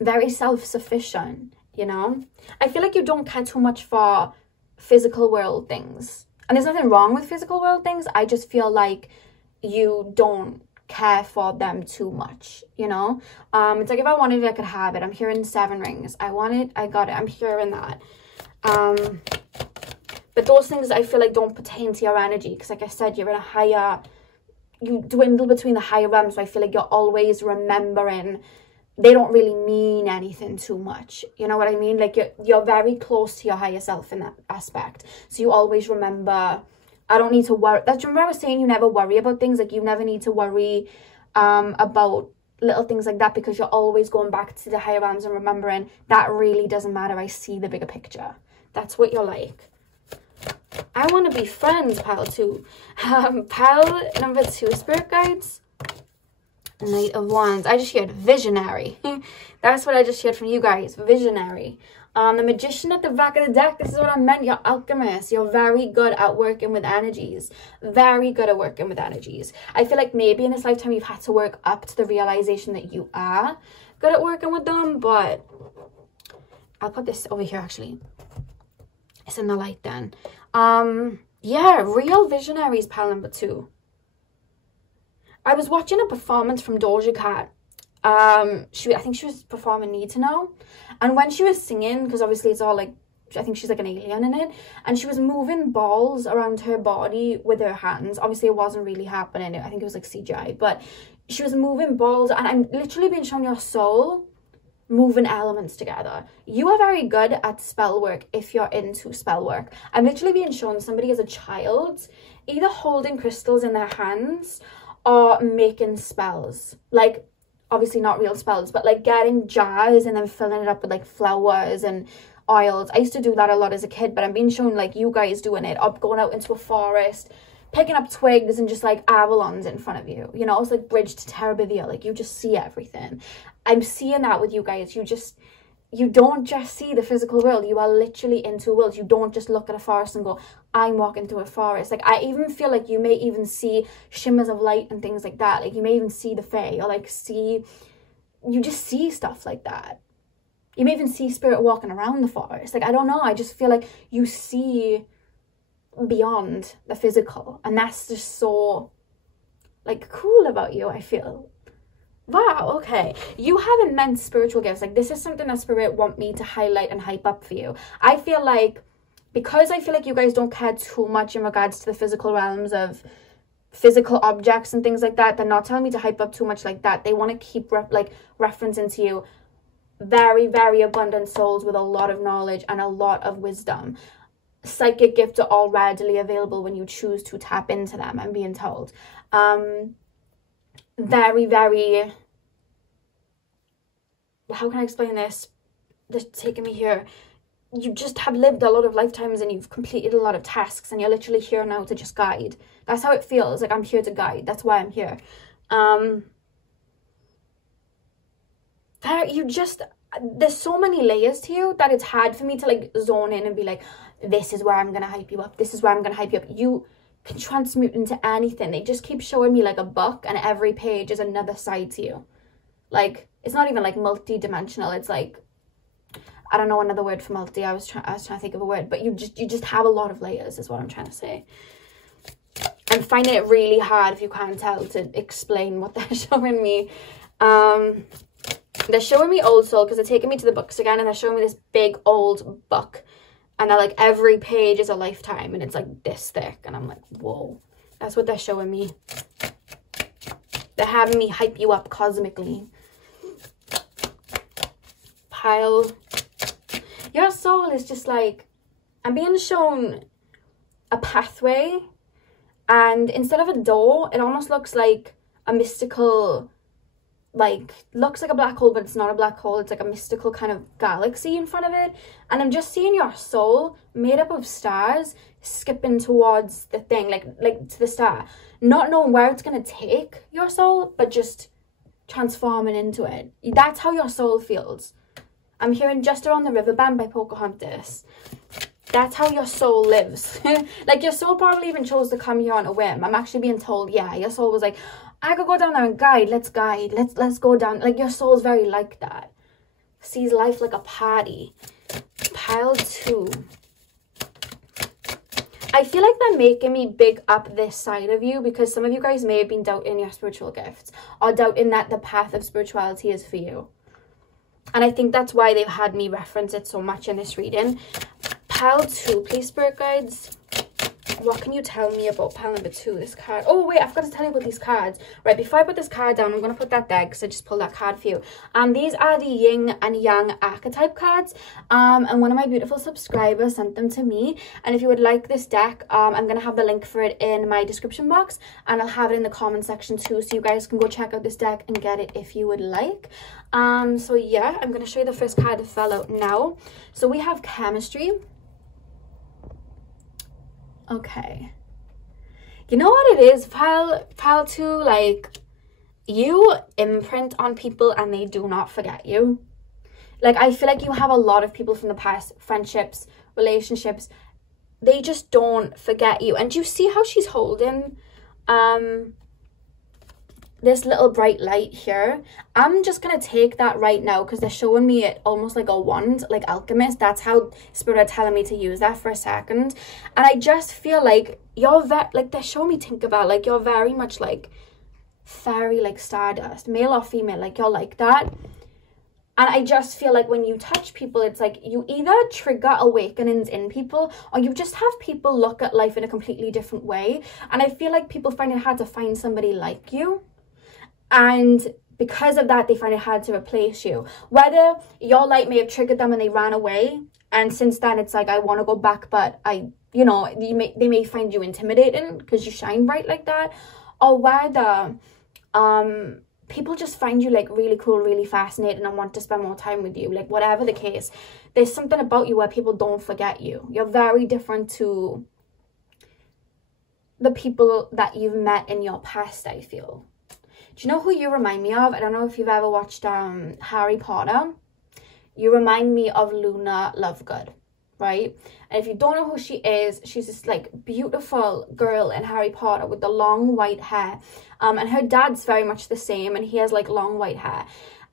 very self-sufficient, you know? I feel like you don't care too much for physical world things. And there's nothing wrong with physical world things. I just feel like you don't care for them too much, you know? It's like if I wanted it, I could have it. I'm hearing 7 rings. I want it, I got it. I'm hearing that. But those things I feel like don't pertain to your energy, because like I said, you're in a higher, you dwindle between the higher realms, so I feel like you're always remembering they don't really mean anything too much, you know what I mean? Like you're very close to your higher self in that aspect, so you always remember, I don't need to worry. That's, remember I was saying you never worry about things, like you never need to worry about little things like that, because you're always going back to the higher realms and remembering that really doesn't matter. I see the bigger picture. That's what you're like. I want to be friends, pal 2. Pal number 2, spirit guides. Knight of Wands. I just heard visionary. That's what I just heard from you guys. Visionary. The Magician at the back of the deck. This is what I meant. You're Alchemist. You're very good at working with energies. Very good at working with energies. I feel like maybe in this lifetime you've had to work up to the realization that you are good at working with them. But I'll put this over here actually. It's in the light then. Yeah, real visionaries, pal number 2. I was watching a performance from Doja Cat. I think she was performing Need to Know, and when she was singing, because obviously it's all like, I think she's like an alien in it, and she was moving balls around her body with her hands. Obviously it wasn't really happening, I think it was like CGI, but she was moving balls, and I'm literally being shown your soul moving elements together. You are very good at spell work if you're into spell work. I'm literally being shown somebody as a child either holding crystals in their hands or making spells, like obviously not real spells, but like getting jars and then filling it up with like flowers and oils. I used to do that a lot as a kid, but I'm being shown like you guys doing it, up going out into a forest, picking up twigs and just like avalons in front of you, you know? It's like Bridge to Terabithia, like you just see everything. I'm seeing that with you guys. You don't just see the physical world. You are literally into worlds. You don't just look at a forest and go, I'm walking through a forest. Like, I even feel like you may even see shimmers of light and things like that. Like, you may even see the fae, or like you just see stuff like that. You may even see spirit walking around the forest. Like, I don't know. I just feel like you see beyond the physical. And that's just so, like, cool about you, I feel. Wow, okay. You have immense spiritual gifts. Like, this is something that spirit want me to highlight and hype up for you. I feel like, because I feel like you guys don't care too much in regards to the physical realms of physical objects and things like that, they're not telling me to hype up too much like that. They want to keep referencing to you very, very abundant souls with a lot of knowledge and a lot of wisdom. Psychic gifts are all readily available when you choose to tap into them, I'm being told. Very, very, how can I explain this? They're taking me here. You just have lived a lot of lifetimes and you've completed a lot of tasks and you're literally here now to just guide. That's how it feels. Like, I'm here to guide. That's why I'm here. There's so many layers to you that it's hard for me to like zone in and be like, this is where I'm going to hype you up. This is where I'm going to hype you up. You can transmute into anything. They just keep showing me like a book and every page is another side to you. Like, it's not even like multi-dimensional. It's like, I don't know another word for multi. I was trying to think of a word, but you just have a lot of layers is what I'm trying to say. I'm finding it really hard, if you can't tell, to explain what they're showing me. They're showing me old soul because they're taking me to the books again, and they're showing me this big old book, and they're like, every page is a lifetime, and it's like this thick, and I'm like, whoa. That's what they're showing me. They're having me hype you up cosmically. Pile. Your soul is just like, I'm being shown a pathway, and instead of a door, it almost looks like a mystical, like, looks like a black hole, but it's not a black hole. It's like a mystical kind of galaxy in front of it. And I'm just seeing your soul made up of stars skipping towards the thing, like to the star, not knowing where it's going to take your soul, but just transforming into it. That's how your soul feels. I'm hearing Just Around the Riverbend by Pocahontas. That's how your soul lives. Like, your soul probably even chose to come here on a whim. I'm actually being told, yeah, your soul was like, I could go down there and guide. Let's go down. Like, your soul's very like that. Sees life like a party. Pile 2. I feel like they're making me big up this side of you, because some of you guys may have been doubting your spiritual gifts, or doubting that the path of spirituality is for you. And I think that's why they've had me reference it so much in this reading. Pile 2, please, spirit guides. What can you tell me about pile number 2, this card? Oh, wait, I forgot to tell you about these cards. Right, before I put this card down, I'm going to put that there because I just pulled that card for you. These are the Ying and Yang Archetype Cards. And one of my beautiful subscribers sent them to me. And if you would like this deck, I'm going to have the link for it in my description box. And I'll have it in the comment section too, so you guys can go check out this deck and get it if you would like. So yeah, I'm going to show you the first card that fell out now. So we have chemistry. Okay, you know what it is, pile 2, like, you imprint on people and they do not forget you. Like, I feel like you have a lot of people from the past, friendships, relationships, they just don't forget you. And do you see how she's holding this little bright light here? I'm just gonna take that right now because they're showing me it almost like a wand, like Alchemist. That's how Spirit are telling me to use that for a second. And I just feel like you're like, they're showing me Tinkerbell, like you're very much like fairy, like stardust, male or female, like you're like that. And I just feel like when you touch people, it's like you either trigger awakenings in people, or you just have people look at life in a completely different way. And I feel like people find it hard to find somebody like you. And because of that, they find it hard to replace you. Whether your light may have triggered them and they ran away, and since then it's like, I want to go back, but you know, they may find you intimidating because you shine bright like that. Or whether people just find you like really cool, really fascinating, and want to spend more time with you. Like, whatever the case, there's something about you where people don't forget you. You're very different to the people that you've met in your past, I feel. Do you know who you remind me of? I don't know if you've ever watched Harry Potter. You remind me of Luna Lovegood, right? And if you don't know who she is, she's this like beautiful girl in Harry Potter with the long white hair. And her dad's very much the same, and he has like long white hair.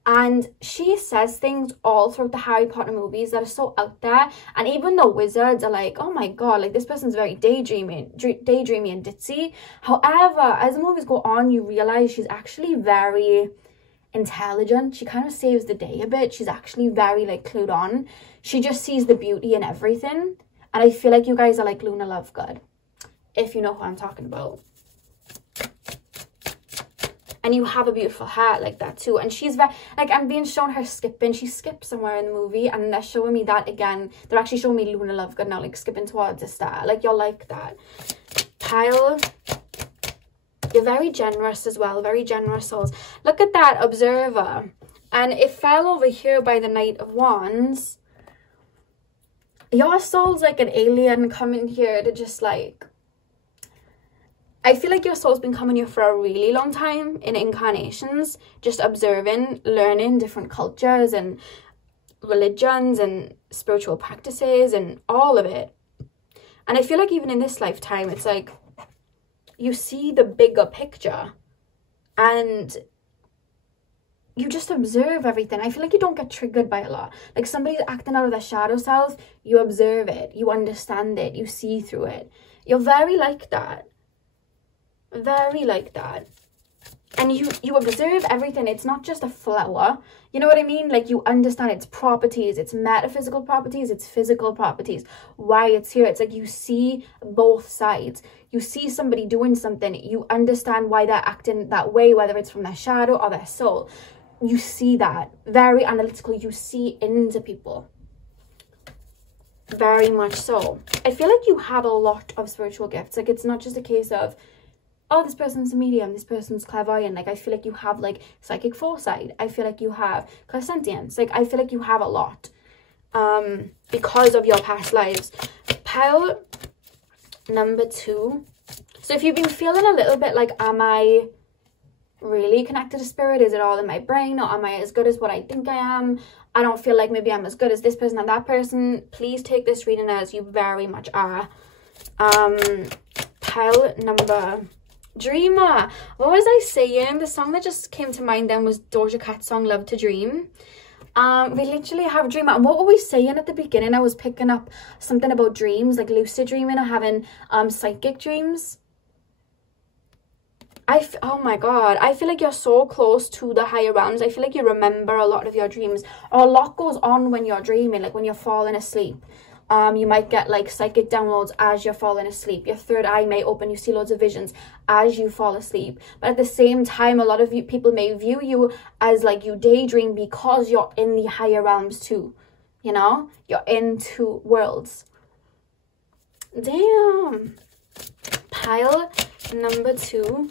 And she says things all throughout the Harry Potter movies that are so out there. And even the wizards are like, oh my god, like this person's very daydreamy and ditzy. However, as the movies go on, you realize she's actually very intelligent. She kind of saves the day a bit. She's actually very like clued on. She just sees the beauty in everything. And I feel like you guys are like Luna Lovegood, if you know who I'm talking about. And you have a beautiful heart like that too. And she's very, like, I'm being shown her skipping. She skipped somewhere in the movie, and they're showing me that again. They're actually showing me Luna Lovegood now, like skipping towards the star. Like, you're like that. Pile, you're very generous as well. Very generous souls. Look at that observer. And it fell over here by the Knight of Wands. Your soul's like an alien coming here to just like, I feel like your soul's been coming here for a really long time in incarnations, just observing, learning different cultures and religions and spiritual practices and all of it. And I feel like even in this lifetime, it's like you see the bigger picture and you just observe everything. I feel like you don't get triggered by a lot. Like somebody's acting out of their shadow self, you observe it, you understand it, you see through it. You're very like that. Very like that. And you observe everything. It's not just a flower. You know what I mean? Like you understand its properties, its metaphysical properties, its physical properties, why it's here. It's like you see both sides. You see somebody doing something, you understand why they're acting that way, whether it's from their shadow or their soul. You see that. Very analytical. You see into people. Very much so. I feel like you have a lot of spiritual gifts. Like it's not just a case of, oh, this person's a medium, this person's clairvoyant. Like I feel like you have like psychic foresight. I feel like you have clairsentience. Like I feel like you have a lot because of your past lives. Pile number 2. So if you've been feeling a little bit like, am I really connected to spirit? Is it all in my brain, or am I as good as what I think I am? I don't feel like maybe I'm as good as this person and that person. Please take this reading as you very much are. Pile number Dreamer. What was I saying? The song that just came to mind then was Doja Cat's song Love to Dream. We literally have Dreamer. And what were we saying at the beginning? I was picking up something about dreams, like lucid dreaming or having psychic dreams. Oh my god, I feel like you're so close to the higher realms. I feel like you remember a lot of your dreams, or a lot goes on when you're dreaming, like when you're falling asleep. You might get like psychic downloads as you're falling asleep. Your third eye may open, you see loads of visions as you fall asleep. But at the same time, a lot of people may view you as like you daydream because you're in the higher realms too. You know, you're in 2 worlds. Damn. Pile number 2.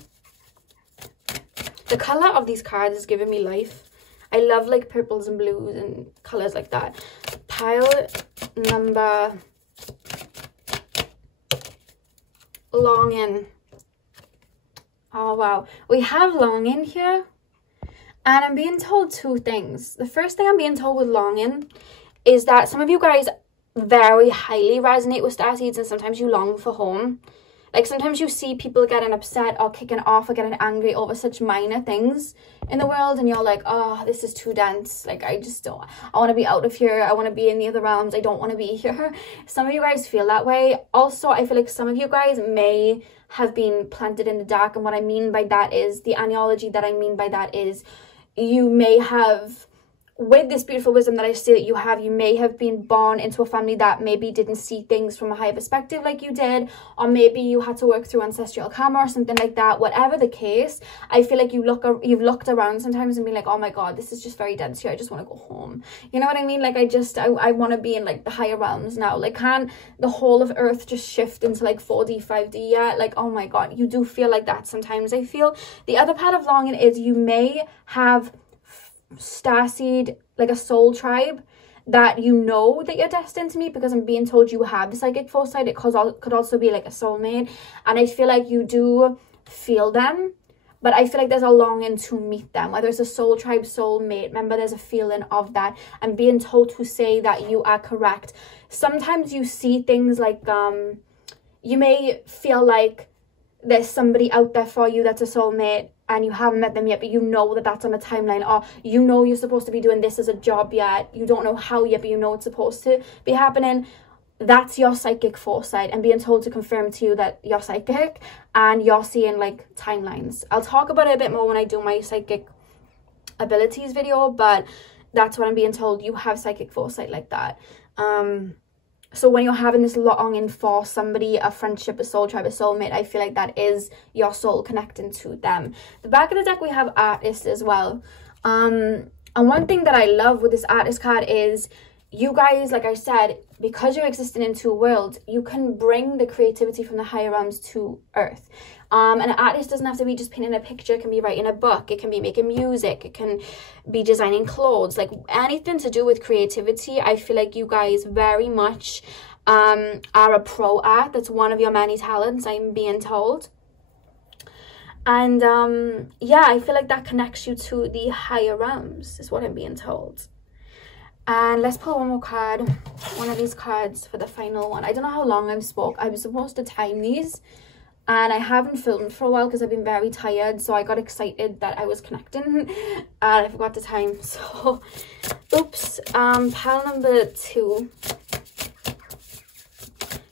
The color of these cards is giving me life. I love like purples and blues and colors like that. Pile number Longing. Oh wow, we have Longing here, and I'm being told 2 things. The first thing I'm being told with Longing is that some of you guys very highly resonate with starseeds, and sometimes you long for home. Like sometimes you see people getting upset or kicking off or getting angry over such minor things in the world, and you're like, oh, this is too dense. Like I just don't, I want to be out of here. I want to be in the other realms. I don't want to be here. Some of you guys feel that way. Also, I feel like some of you guys may have been planted in the dark, and what I mean by that is, the analogy that I mean by that is, you may have, with this beautiful wisdom that I see that you have, you may have been born into a family that maybe didn't see things from a higher perspective like you did, or maybe you had to work through ancestral karma or something like that. Whatever the case, I feel like you've looked around sometimes and been like, oh my god, this is just very dense here. I just want to go home. You know what I mean? Like I want to be in like the higher realms now. Like, can the whole of Earth just shift into like 4D, 5D yet? Like, oh my god, you do feel like that sometimes, I feel. The other part of Longing is you may have starseed, like a soul tribe that you know that you're destined to meet, because I'm being told you have the psychic foresight. It could also be like a soulmate, and I feel like you do feel them, but I feel like there's a longing to meet them, whether it's a soul tribe, soulmate. Remember, there's a feeling of that. I'm being told to say that you are correct. Sometimes you see things like you may feel like there's somebody out there for you that's a soulmate, and you haven't met them yet, but you know that that's on a timeline, or you know you're supposed to be doing this as a job yet. You don't know how yet, but you know it's supposed to be happening. That's your psychic foresight, and being told to confirm to you that you're psychic and you're seeing like timelines. I'll talk about it a bit more when I do my psychic abilities video, but that's what I'm being told. You have psychic foresight like that. So when you're having this longing for somebody, a friendship, a soul tribe, a soulmate, I feel like that is your soul connecting to them. The back of the deck, we have Artist as well. And one thing that I love with this Artist card is, you guys, like I said, because you're existing in 2 worlds, you can bring the creativity from the higher realms to Earth. An artist doesn't have to be just painting a picture. It can be writing a book. It can be making music. It can be designing clothes. Like anything to do with creativity, I feel like you guys very much are a pro at. That's one of your many talents, I'm being told. And yeah, I feel like that connects you to the higher realms, is what I'm being told. And let's pull one more card, one of these cards for the final one. I don't know how long I've spoke. I'm supposed to time these. and I haven't filmed for a while because I've been very tired, so I got excited that I was connecting and I forgot the time. So oops. Pile number 2.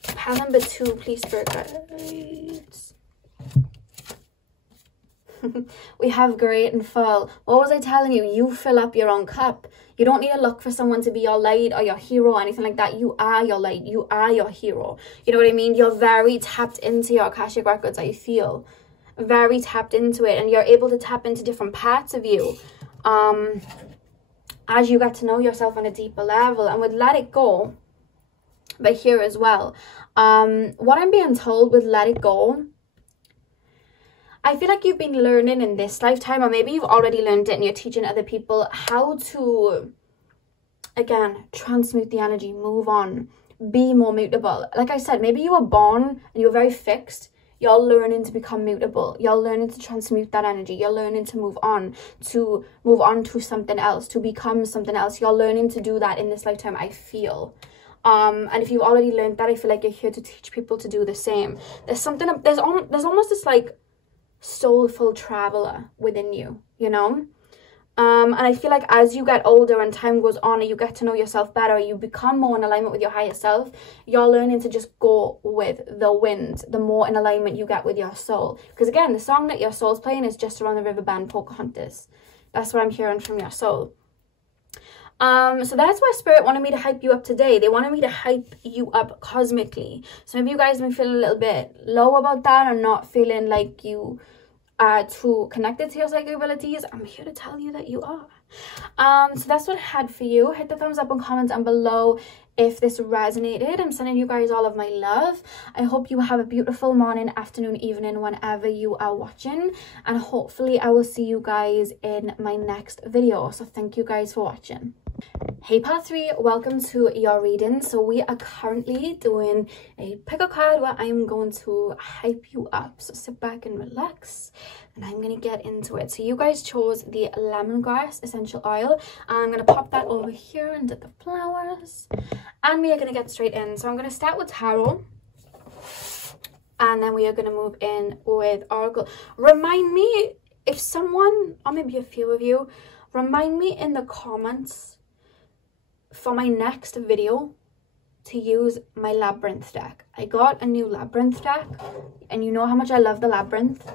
Pile number 2, please, spirit guides. We have great and full. What was I telling you? You fill up your own cup. You don't need to look for someone to be your light or your hero or anything like that. You are your light. You are your hero. You know what I mean? You're very tapped into your Akashic records, I feel. Very tapped into it. And you're able to tap into different parts of you as you get to know yourself on a deeper level. And with Let It Go, but here as well, what I'm being told with Let It Go, I feel like you've been learning in this lifetime, or maybe you've already learned it and you're teaching other people how to, again, transmute the energy, move on, be more mutable. Like I said, maybe you were born and you were very fixed. You're learning to become mutable. You're learning to transmute that energy. You're learning to move on to something else, to become something else. You're learning to do that in this lifetime, I feel. And if you've already learned that, I feel like you're here to teach people to do the same. There's almost this like soulful traveler within you, you know. And I feel like as you get older and time goes on and you get to know yourself better, you become more in alignment with your higher self, you're learning to just go with the wind, the more in alignment you get with your soul. Because again, the song that your soul's playing is Just Around the River Bend, Pocahontas. That's what I'm hearing from your soul. So that's why Spirit wanted me to hype you up today. They wanted me to hype you up cosmically. So maybe you guys have been feeling a little bit low about that, or not feeling like you are too connected to your psychic abilities. I'm here to tell you that you are. So that's what I had for you. Hit the thumbs up and comment down below if this resonated. I'm sending you guys all of my love. I hope you have a beautiful morning, afternoon, evening, whenever you are watching. And hopefully I will see you guys in my next video. So thank you guys for watching. Hey part 3, welcome to your reading. So we are currently doing a pick a card where I'm going to hype you up. So sit back and relax and I'm going to get into it. So you guys chose the lemongrass essential oil. I'm going to pop that over here into the flowers and we are going to get straight in. So I'm going to start with tarot and then we are going to move in with oracle. Remind me if someone, or maybe a few of you, remind me in the comments for my next video to use my labyrinth deck. I got a new labyrinth deck and you know how much I love the labyrinth,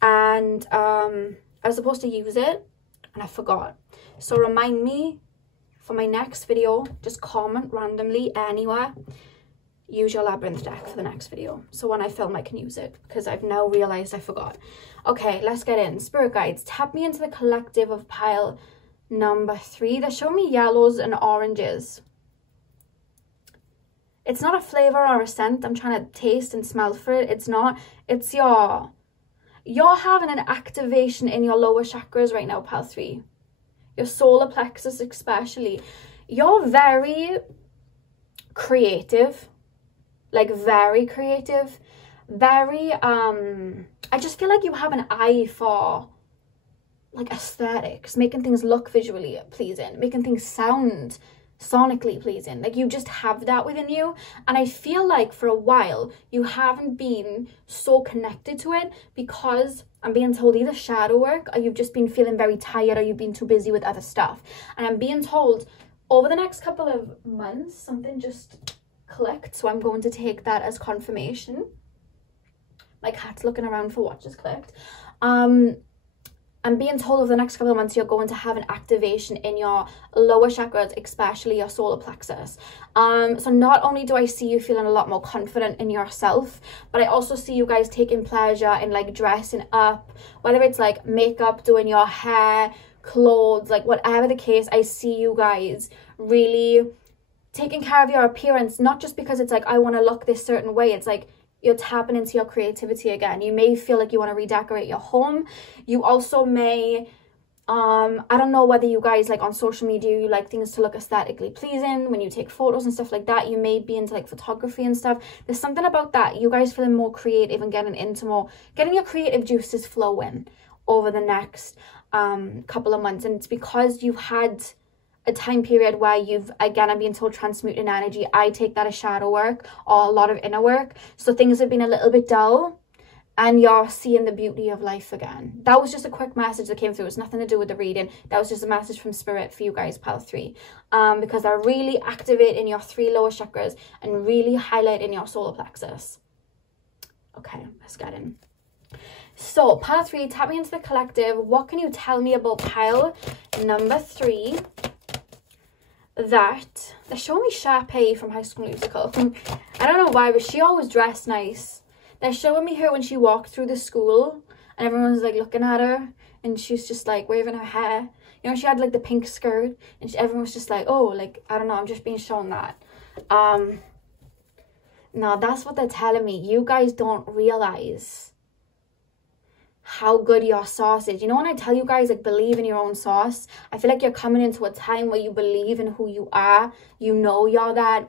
and I was supposed to use it and I forgot. So remind me for my next video, just comment randomly anywhere, use your labyrinth deck for the next video. So when I film I can use it, because I've now realized I forgot. Okay, let's get in. Spirit guides, tap me into the collective of pile number 3. They're showing me yellows and oranges. It's not a flavor or a scent. I'm trying to taste and smell for it. It's not. It's you're having an activation in your lower chakras right now, pile 3. Your solar plexus especially. You're very creative. Like very creative. Very I just feel like you have an eye for like aesthetics, making things look visually pleasing, making things sound sonically pleasing. Like you just have that within you, and I feel like for a while you haven't been so connected to it because I'm being told either shadow work, or you've just been feeling very tired, or you've been too busy with other stuff. And I'm being told over the next couple of months something just clicked, so I'm going to take that as confirmation. My cat's looking around for what just clicked. I'm being told over the next couple of months you're going to have an activation in your lower chakras, especially your solar plexus. So not only do I see you feeling a lot more confident in yourself, but I also see you guys taking pleasure in like dressing up, whether it's like makeup, doing your hair, clothes, like whatever the case. I see you guys really taking care of your appearance, not just because it's like I want to look this certain way. It's like you're tapping into your creativity again. You may feel like you want to redecorate your home. You also may, I don't know whether you guys like on social media, you like things to look aesthetically pleasing when you take photos and stuff like that. You may be into like photography and stuff. There's something about that. You guys feeling more creative and getting your creative juices flowing over the next couple of months. And it's because you've had a time period where you've, again, I'm being told transmuting energy. I take that as shadow work or a lot of inner work. So things have been a little bit dull. and you're seeing the beauty of life again. That was just a quick message that came through. It's nothing to do with the reading. That was just a message from Spirit for you guys, pile 3. Because they're really activating your 3 lower chakras and really highlighting your solar plexus. Okay, let's get in. So, pile 3, tap me into the collective. What can you tell me about pile number 3? That they're showing me Sharpay from High School Musical. I don't know why, but she always dressed nice. They're showing me her when she walked through the school and everyone's like looking at her and she's just like waving her hair. You know, she had like the pink skirt and everyone was just like, oh, like, I don't know, I'm just being shown that. No, that's what they're telling me. You guys don't realize how good your sauce is. You know, when I tell you guys, like, believe in your own sauce, I feel like you're coming into a time where you believe in who you are. You know you're that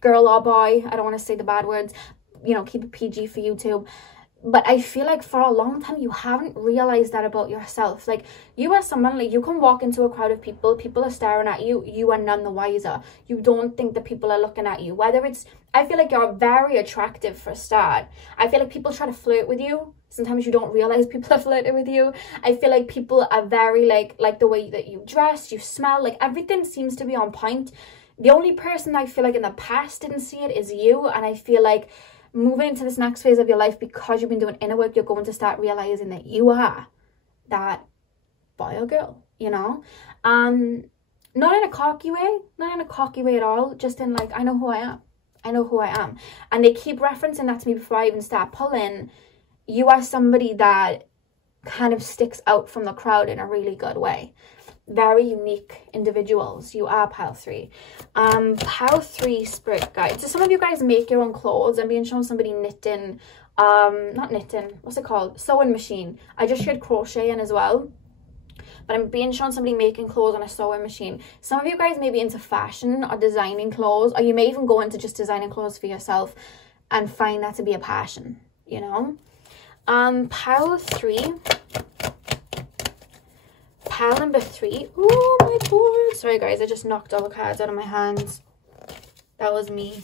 girl or boy. I don't want to say the bad words. You know, keep it PG for YouTube. But I feel like for a long time, you haven't realized that about yourself. Like, you are someone, like, you can walk into a crowd of people. People are staring at you. You are none the wiser. You don't think that people are looking at you. Whether it's, I feel like you're very attractive for a start. I feel like people try to flirt with you. Sometimes you don't realize people are flirting with you. I feel like people are very, like the way that you dress, you smell. Like, everything seems to be on point. The only person I feel like in the past didn't see it is you. And I feel like moving into this next phase of your life, because you've been doing inner work, you're going to start realizing that you are that boy or girl, you know? Not in a cocky way at all, just in like, I know who I am. I know who I am. And they keep referencing that to me before I even start pulling. You are somebody that kind of sticks out from the crowd in a really good way. Very unique individuals. You are pile 3. Pile 3 spirit guide. So some of you guys make your own clothes. I'm being shown somebody knitting, not knitting, what's it called? Sewing machine. I just shared crocheting as well. But I'm being shown somebody making clothes on a sewing machine. Some of you guys may be into fashion or designing clothes, or you may even go into just designing clothes for yourself and find that to be a passion, you know? Pile 3. Pile number 3. Oh my god. Sorry guys, I just knocked all the cards out of my hands. That was me.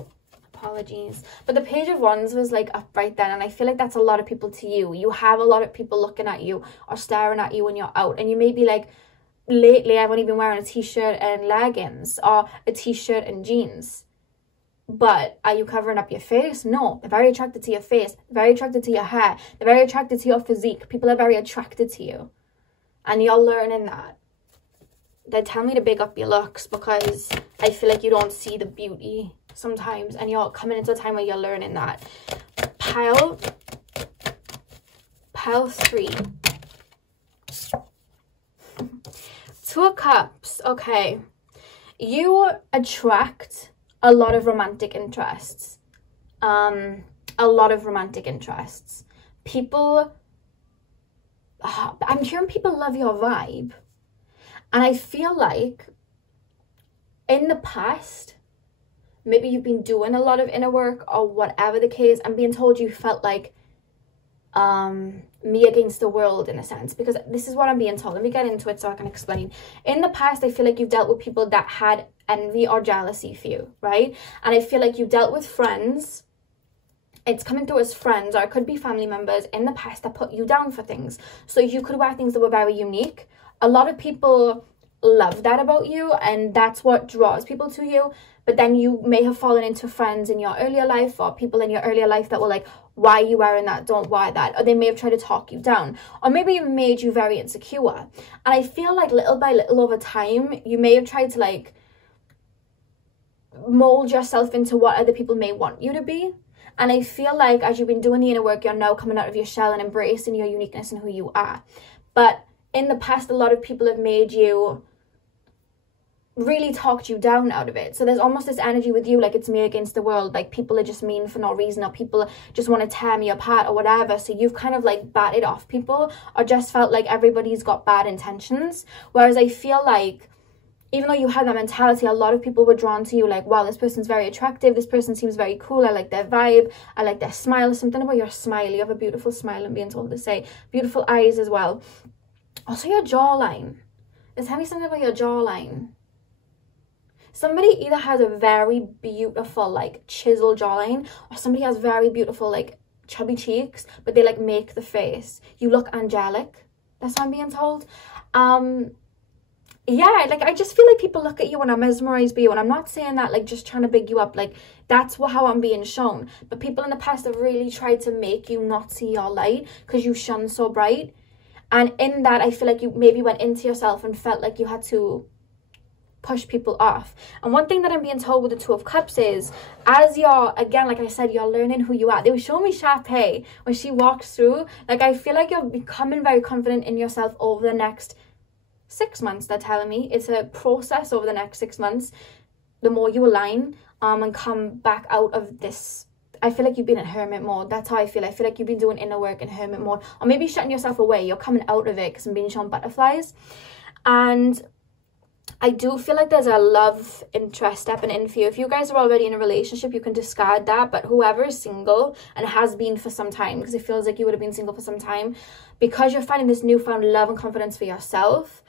Apologies. But the Page of Wands was like up right then, and I feel like that's a lot of people to you. You have a lot of people looking at you or staring at you when you're out, and you may be like, lately I've only been wearing a t-shirt and leggings or a t-shirt and jeans. But are you covering up your face? No. They're very attracted to your face. They're very attracted to your hair. They're very attracted to your physique. People are very attracted to you. And you're learning that. They tell me to big up your looks because I feel like you don't see the beauty sometimes. And you're coming into a time where you're learning that. Pile 3. 2 of Cups. Okay. You attract a lot of romantic interests. A lot of romantic interests. People, I'm hearing people love your vibe. And I feel like in the past, maybe you've been doing a lot of inner work or whatever the case. I'm being told you felt like me against the world in a sense, because this is what I'm being told. Let me get into it so I can explain. In the past, I feel like you've dealt with people that had envy or jealousy for you, right? And I feel like you dealt with friends. It's coming through as friends, or it could be family members in the past that put you down for things. So you could wear things that were very unique. A lot of people love that about you, and that's what draws people to you. But then you may have fallen into friends in your earlier life or people in your earlier life that were like, why are you wearing that? Don't wear that. Or they may have tried to talk you down, or maybe even made you very insecure. And I feel like little by little over time, you may have tried to like mold yourself into what other people may want you to be. And I feel like as you've been doing the inner work, you're now coming out of your shell and embracing your uniqueness and who you are. But in the past, a lot of people have made you, really talked you down out of it. So there's almost this energy with you, like it's me against the world, like people are just mean for no reason, or people just want to tear me apart or whatever. So you've kind of like batted off people, or just felt like everybody's got bad intentions. Whereas I feel like even though you had that mentality, a lot of people were drawn to you, like, wow, this person's very attractive, this person seems very cool, I like their vibe, I like their smile. Something about your smile, you have a beautiful smile, I'm being told to say. Beautiful eyes as well. Also your jawline. Tell me something about your jawline. Somebody either has a very beautiful, like, chiseled jawline, or somebody has very beautiful, like, chubby cheeks, but they like make the face. You look angelic. That's what I'm being told. Yeah, like I just feel like people look at you and are mesmerized by you, and I'm not saying that like just trying to big you up, like that's how I'm being shown. But people in the past have really tried to make you not see your light because you shone so bright, and in that I feel like you maybe went into yourself and felt like you had to push people off. And one thing that I'm being told with the Two of Cups is, as you're, again, like I said, you're learning who you are. They were showing me Sharpay when she walked through. Like I feel like you're becoming very confident in yourself over the next 6 months. They're telling me it's a process over the next 6 months. The more you align and come back out of this, I feel like you've been in hermit mode. That's how I feel. I feel like you've been doing inner work in hermit mode, or maybe shutting yourself away. You're coming out of it because I'm being shown butterflies. And I do feel like there's a love interest stepping in for you. If you guys are already in a relationship, you can discard that. But whoever is single and has been for some time, because it feels like you would have been single for some time, because you're finding this newfound love and confidence for yourself,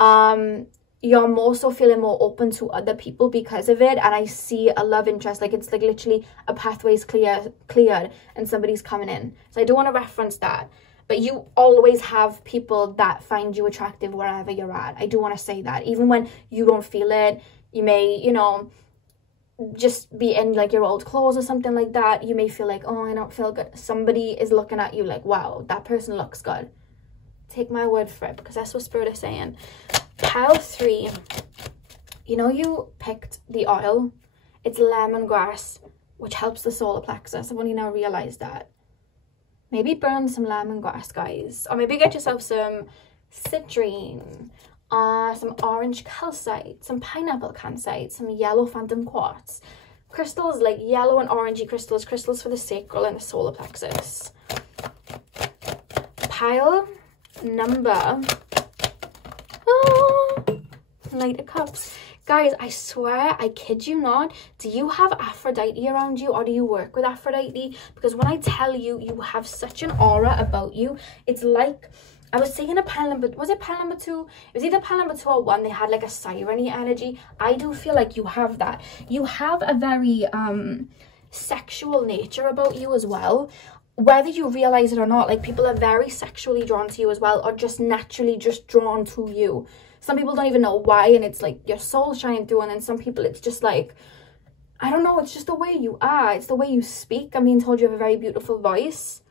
you're more so feeling more open to other people because of it. And I see a love interest, like it's like literally a pathway's cleared and somebody's coming in. So I don't want to reference that. But you always have people that find you attractive wherever you're at. I do want to say that. Even when you don't feel it, you may, you know, just be in like your old clothes or something like that. You may feel like, oh, I don't feel good. Somebody is looking at you like, wow, that person looks good. Take my word for it, because that's what Spirit is saying. Pile 3. You know, you picked the oil. It's lemongrass, which helps the solar plexus. I've only now realized that. Maybe burn some lemongrass, guys. Or maybe get yourself some citrine, some orange calcite, some pineapple calcite, some yellow phantom quartz. Crystals like yellow and orangey crystals, crystals for the sacral and the solar plexus. Pile number... Knight of Cups. Guys, I swear, I kid you not, do you have Aphrodite around you, or do you work with Aphrodite? Because when I tell you, you have such an aura about you. It's like, I was saying a pile number, was it pile number 2? It was either pile number 2 or 1. They had like a siren-y energy. I do feel like you have that. You have a very sexual nature about you as well. Whether you realize it or not, like people are very sexually drawn to you as well, or just naturally just drawn to you. Some people don't even know why, and it's like your soul shining through. And then some people, it's just like, I don't know, it's just the way you are. It's the way you speak. I'm being told you have a very beautiful voice.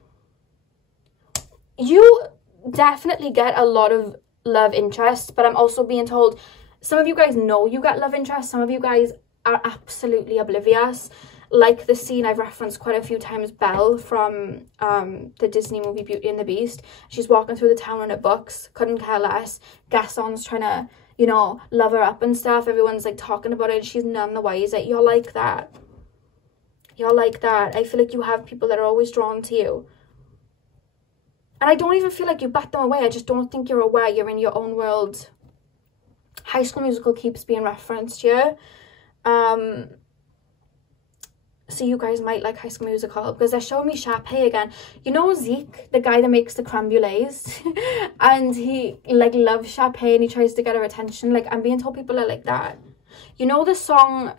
You definitely get a lot of love interest, but I'm also being told some of you guys know you get love interest. Some of you guys are absolutely oblivious. Like the scene I've referenced quite a few times, Belle from the Disney movie Beauty and the Beast. She's walking through the town in her books, couldn't care less. Gaston's trying to, you know, love her up and stuff. Everyone's like talking about it. She's none the wiser. You're like that. You're like that. I feel like you have people that are always drawn to you. And I don't even feel like you bat them away. I just don't think you're aware you're in your own world. High School Musical keeps being referenced here. So you guys might like High School Musical, because they're showing me Sharpay again. You know Zeke, the guy that makes the creme brulees, and he like loves Sharpay and he tries to get her attention. Like, I'm being told people are like that. You know the song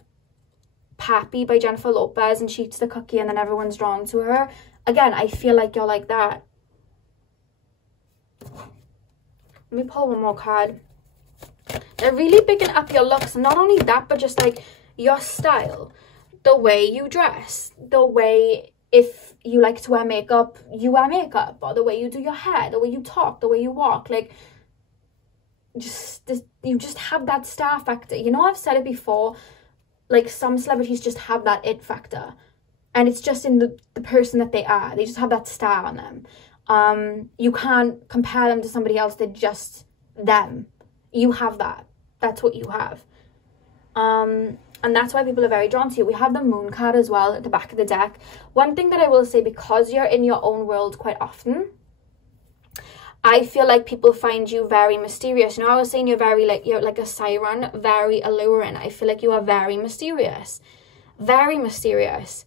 Pappy by Jennifer Lopez, and she eats the cookie and then everyone's drawn to her? Again, I feel like you're like that. Let me pull one more card. They're really bigging up your looks. Not only that, but just like your style. The way you dress, the way, if you like to wear makeup, you wear makeup, or the way you do your hair, the way you talk, the way you walk, like, you just have that star factor. You know, I've said it before, like, some celebrities just have that it factor, and it's just in the person that they are. They just have that star on them. You can't compare them to somebody else. They're just them. You have that. That's what you have. And that's why people are very drawn to you. We have the Moon card as well at the back of the deck. One thing that I will say, because you're in your own world quite often, I feel like people find you very mysterious. You know, I was saying you're like a siren, very alluring. I feel like you are very mysterious. Very mysterious.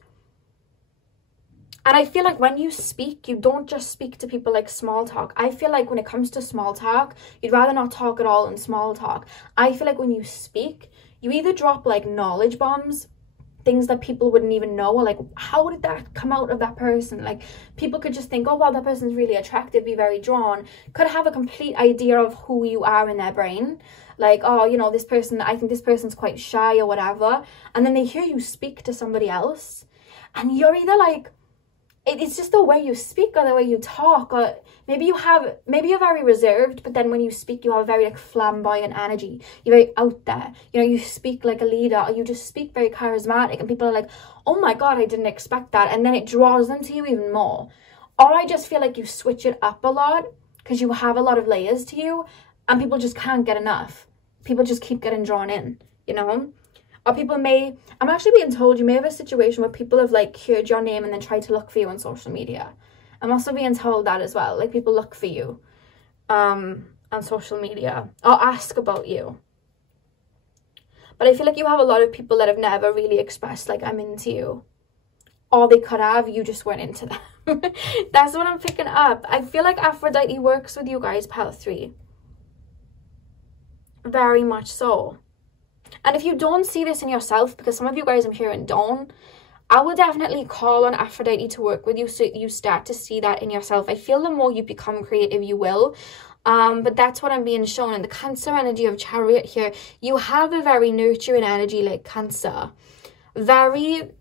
And I feel like when you speak, you don't just speak to people like small talk. I feel like when it comes to small talk, you'd rather not talk at all in small talk. I feel like when you speak, you either drop like knowledge bombs things that people wouldn't even know, or like, how did that come out of that person? Like, people could just think, oh wow, that person's really attractive, be very drawn, could have a complete idea of who you are in their brain. Like, oh, you know, this person, I think this person's quite shy or whatever, and then they hear you speak to somebody else, and you're either like, it's just the way you speak or the way you talk, or maybe you're very reserved, but then when you speak, you have a very like flamboyant energy. You're very out there. You know, you speak like a leader, or you just speak very charismatic, and people are like, oh my God, I didn't expect that. And then it draws them to you even more. Or I just feel like you switch it up a lot because you have a lot of layers to you, and people just can't get enough. People just keep getting drawn in, you know? Or people may, I'm actually being told, you may have a situation where people have like heard your name and then tried to look for you on social media. I'm also being told that as well. Like, people look for you on social media or ask about you. But I feel like you have a lot of people that have never really expressed like, I'm into you. Or they could have, you just weren't into them. That's what I'm picking up. I feel like Aphrodite works with you guys, pile 3. Very much so. And if you don't see this in yourself, because some of you guys I'm hearing don't, I will definitely call on Aphrodite to work with you so you start to see that in yourself. I feel the more you become creative, you will. But that's what I'm being shown. In the Cancer energy of Chariot here, you have a very nurturing energy like Cancer. Very,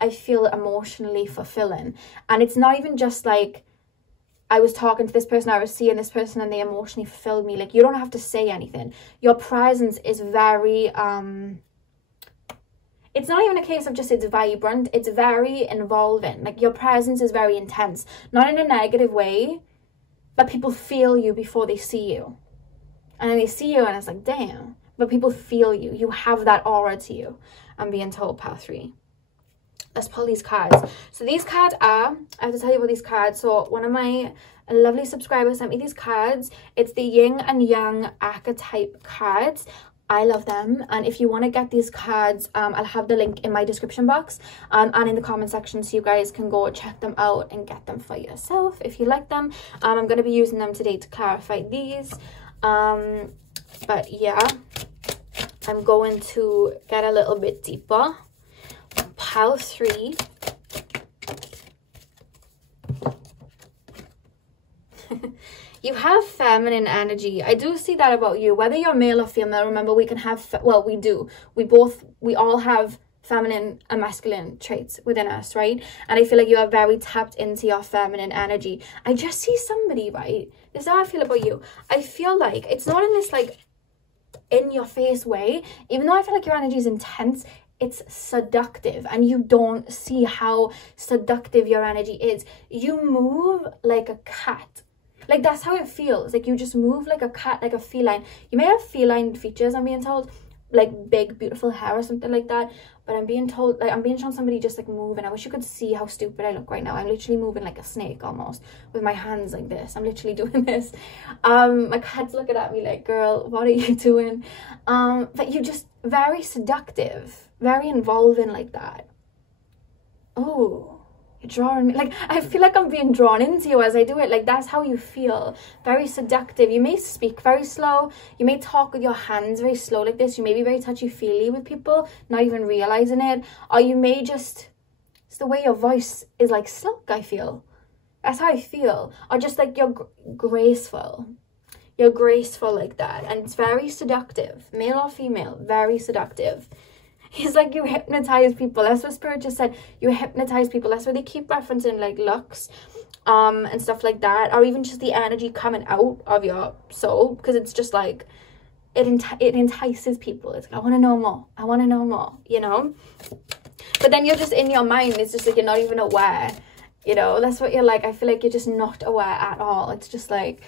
I feel, emotionally fulfilling. And it's not even just like, I was talking to this person, I was seeing this person, and they emotionally fulfilled me. Like, you don't have to say anything. Your presence is very, it's not even a case of just it's vibrant. It's very involving. Like, your presence is very intense. Not in a negative way, but people feel you before they see you. And then they see you and it's like, damn. But people feel you. You have that aura to you. I'm being told, pile 3. Let's pull these cards. So these cards are, I have to tell you about these cards. So one of my lovely subscribers sent me these cards. It's the Ying and Yang Archetype Cards. I love them. And if you want to get these cards, I'll have the link in my description box and in the comment section, so you guys can go check them out and get them for yourself if you like them. I'm going to be using them today to clarify these. But yeah, I'm going to get a little bit deeper. Pile 3. You have feminine energy. I do see that about you, whether you're male or female. Remember, we can have, well, we do. We all have feminine and masculine traits within us, right? And I feel like you are very tapped into your feminine energy. I just see somebody, right? This is how I feel about you. I feel like it's not in this like in your face way. Even though I feel like your energy is intense, it's seductive, and you don't see how seductive your energy is. You move like a cat. Like, that's how it feels. Like, you just move like a cat, like a feline. You may have feline features, I'm being told, like big, beautiful hair or something like that. But I'm being told, like, I'm being shown somebody just like moving. I wish you could see how stupid I look right now. I'm literally moving like a snake almost with my hands like this. I'm literally doing this. My cat's looking at me like, girl, what are you doing? But you're just very seductive, very involving like that. Oh. You're drawing me, like, I feel like I'm being drawn into you as I do it. Like, that's how you feel. Very seductive. You may speak very slow. You may talk with your hands very slow like this. You may be very touchy-feely with people, not even realizing it. Or you may just, it's the way your voice is like silk, I feel. That's how I feel. Or just like you're graceful. You're graceful like that. And it's very seductive. Male or female, very seductive. He's like, you hypnotize people. That's what Spirit just said. You hypnotize people. That's why they keep referencing like looks and stuff like that. Or even just the energy coming out of your soul. Because it's just like, it entices people. It's like, I want to know more. I want to know more, you know. But then you're just in your mind. It's just like you're not even aware, you know. That's what you're like. I feel like you're just not aware at all. It's just like,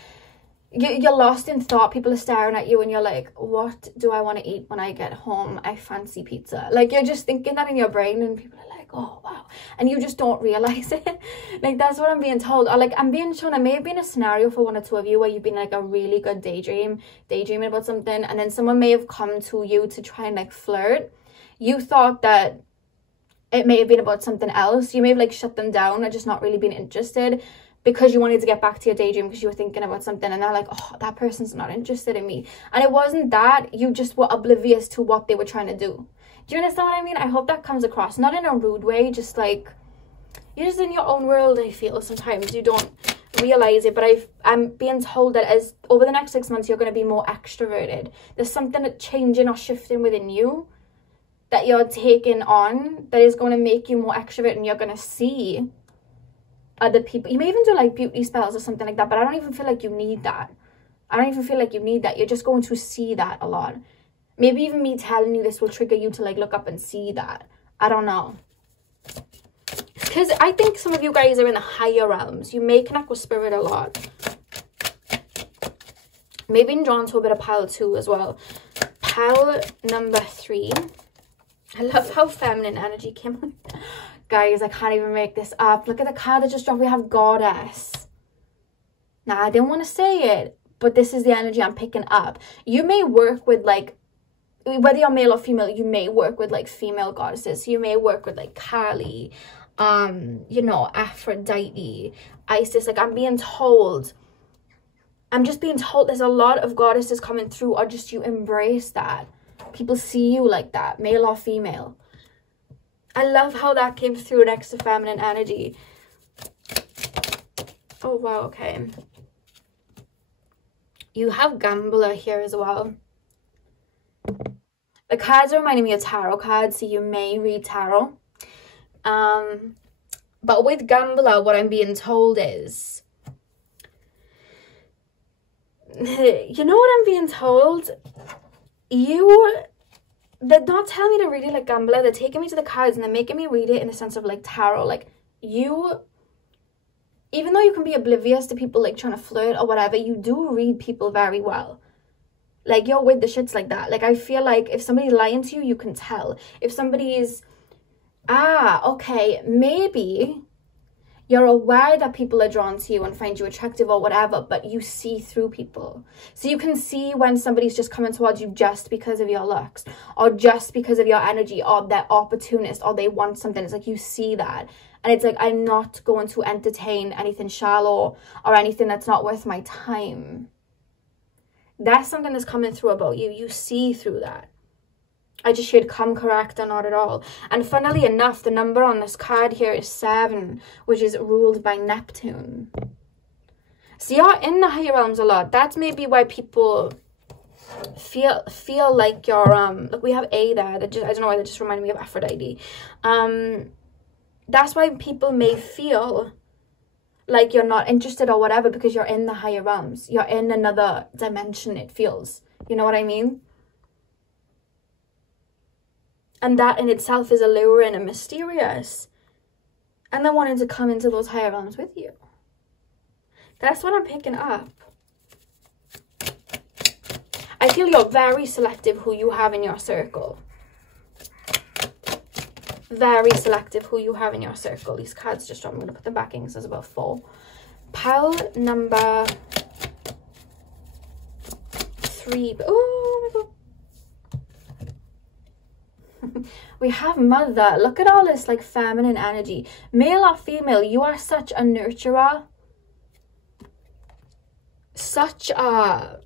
you're lost in thought. People are staring at you and you're like, what do I want to eat when I get home? I fancy pizza. Like, you're just thinking that in your brain, and people are like, oh wow, and you just don't realize it. Like, that's what I'm being told. Or like, I'm being shown, it may have been a scenario for one or two of you where you've been like a really good daydreaming about something, and then someone may have come to you to try and like flirt. You thought that it may have been about something else. You may have like shut them down or just not really been interested, because you wanted to get back to your daydream because you were thinking about something, and they're like, oh, that person's not interested in me. And it wasn't that. You just were oblivious to what they were trying to do. Do you understand what I mean? I hope that comes across, not in a rude way, just like, you're just in your own world. I feel sometimes you don't realize it, but I'm being told that as over the next 6 months you're going to be more extroverted. There's something changing or shifting within you that you're taking on that is going to make you more extrovert, and you're going to see other people. You may even do like beauty spells or something like that, but I don't even feel like you need that. I don't even feel like you need that. You're just going to see that a lot. Maybe even me telling you this will trigger you to like look up and see that. I don't know. Because I think some of you guys are in the higher realms. You may connect with spirit a lot. Maybe being drawn to a bit of pile 2 as well. Pile number 3. I love how feminine energy came on. Guys, I can't even make this up. Look at the card that just dropped. We have Goddess. Now, I didn't want to say it, but this is the energy I'm picking up. You may work with like, whether you're male or female, you may work with like female goddesses. You may work with like Kali, you know, Aphrodite, Isis. Like I'm just being told there's a lot of goddesses coming through, or just you embrace that. People see you like that, male or female. I love how that came through next to feminine energy. Oh, wow, okay. You have Gambler here as well. The cards are reminding me of tarot cards, so you may read tarot. But with Gambler, what I'm being told is, you know what I'm being told? They're not telling me to read it like Gambler. They're taking me to the cards and they're making me read it in the sense of like tarot. Like you, even though you can be oblivious to people like trying to flirt or whatever, you do read people very well. Like you're with the shits like that. Like I feel like if somebody's lying to you, you can tell. If somebody is, okay, maybe you're aware that people are drawn to you and find you attractive or whatever, but you see through people. So you can see when somebody's just coming towards you just because of your looks, or just because of your energy, or they're opportunist, or they want something. It's like you see that. And it's like, I'm not going to entertain anything shallow or anything that's not worth my time. That's something that's coming through about you. You see through that. I just shared come correct or not at all. And funnily enough, the number on this card here is 7, which is ruled by Neptune. So you're in the higher realms a lot. That's maybe why people feel like you're look, we have A there. That just, I don't know why that just reminded me of Aphrodite. That's why people may feel like you're not interested or whatever, because you're in the higher realms. You're in another dimension, it feels. You know what I mean? And that in itself is alluring and mysterious. And they're wanting to come into those higher realms with you. That's what I'm picking up. I feel you're very selective who you have in your circle. Very selective who you have in your circle. These cards just dropped. I'm going to put them back in because there's about 4. Pile number 3. Oh my god. We have Mother. Look at all this like feminine energy. Male or female, you are such a nurturer. Such a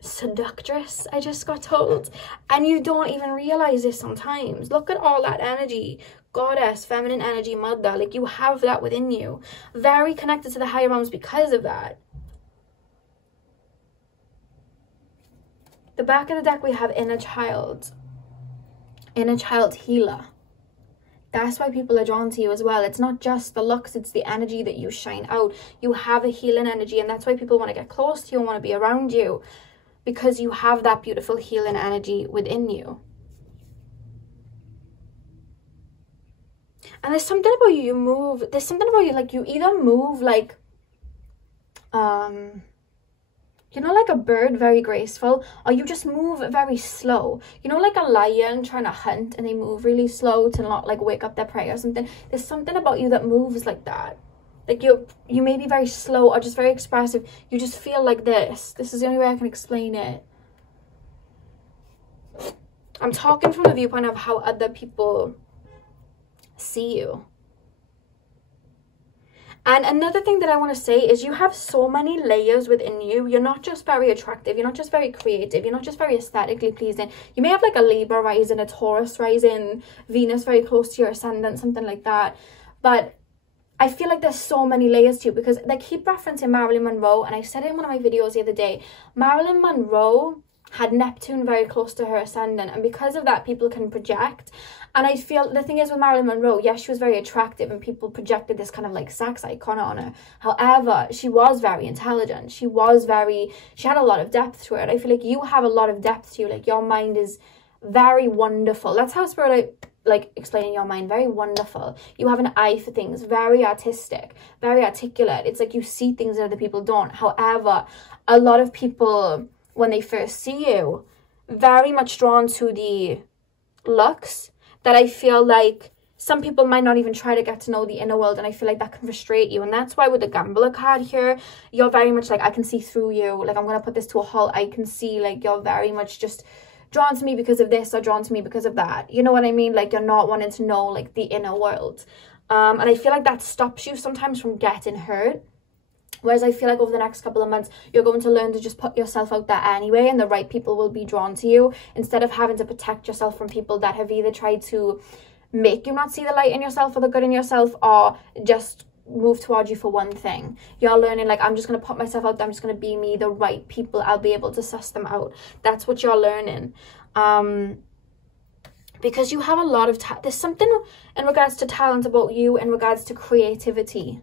seductress, I just got told. And you don't even realize this sometimes. Look at all that energy. Goddess, feminine energy, Mother. Like you have that within you. Very connected to the higher realms because of that. The back of the deck we have Inner Child. Inner Child Healer. That's why people are drawn to you as well. It's not just the looks, it's the energy that you shine out. You have a healing energy, and that's why people want to get close to you and want to be around you, because you have that beautiful healing energy within you. And there's something about you, there's something about you, like you either move like, you know, like a bird, very graceful, or you just move very slow. You know, like a lion trying to hunt and they move really slow to not like wake up their prey or something. There's something about you that moves like that. Like you may be very slow or just very expressive. You just feel like this. This is the only way I can explain it. I'm talking from the viewpoint of how other people see you. And another thing that I want to say is you have so many layers within you. You're not just very attractive. You're not just very creative. You're not just very aesthetically pleasing. You may have like a Libra rising, a Taurus rising, Venus very close to your ascendant, something like that. But I feel like there's so many layers to you, because they keep referencing Marilyn Monroe. And I said it in one of my videos the other day. Marilyn Monroe had Neptune very close to her ascendant, and because of that people can project. And I feel the thing is with Marilyn Monroe, yes, she was very attractive and people projected this kind of like sex icon on her. However, she was very intelligent. She had a lot of depth to it. I feel like you have a lot of depth to you. Like, your mind is very wonderful. That's how Spirit like explaining your mind. Very wonderful. You have an eye for things, very artistic, very articulate. It's like you see things that other people don't. However, a lot of people, when they first see you, very much drawn to the looks, that I feel like some people might not even try to get to know the inner world, and I feel like that can frustrate you. And that's why with the Gambler card here, you're very much like, I can see through you. Like, I'm going to put this to a halt. I can see, like, you're very much just drawn to me because of this, or drawn to me because of that. You know what I mean? Like, you're not wanting to know, like, the inner world. And I feel like that stops you sometimes from getting hurt. Whereas I feel like over the next couple of months, you're going to learn to just put yourself out there anyway, and the right people will be drawn to you, instead of having to protect yourself from people that have either tried to make you not see the light in yourself or the good in yourself, or just move towards you for one thing. You're learning, like, I'm just going to put myself out there. I'm just going to be me. The right people, I'll be able to suss them out. That's what you're learning. Because you have a lot of there's something in regards to talent about you, in regards to creativity.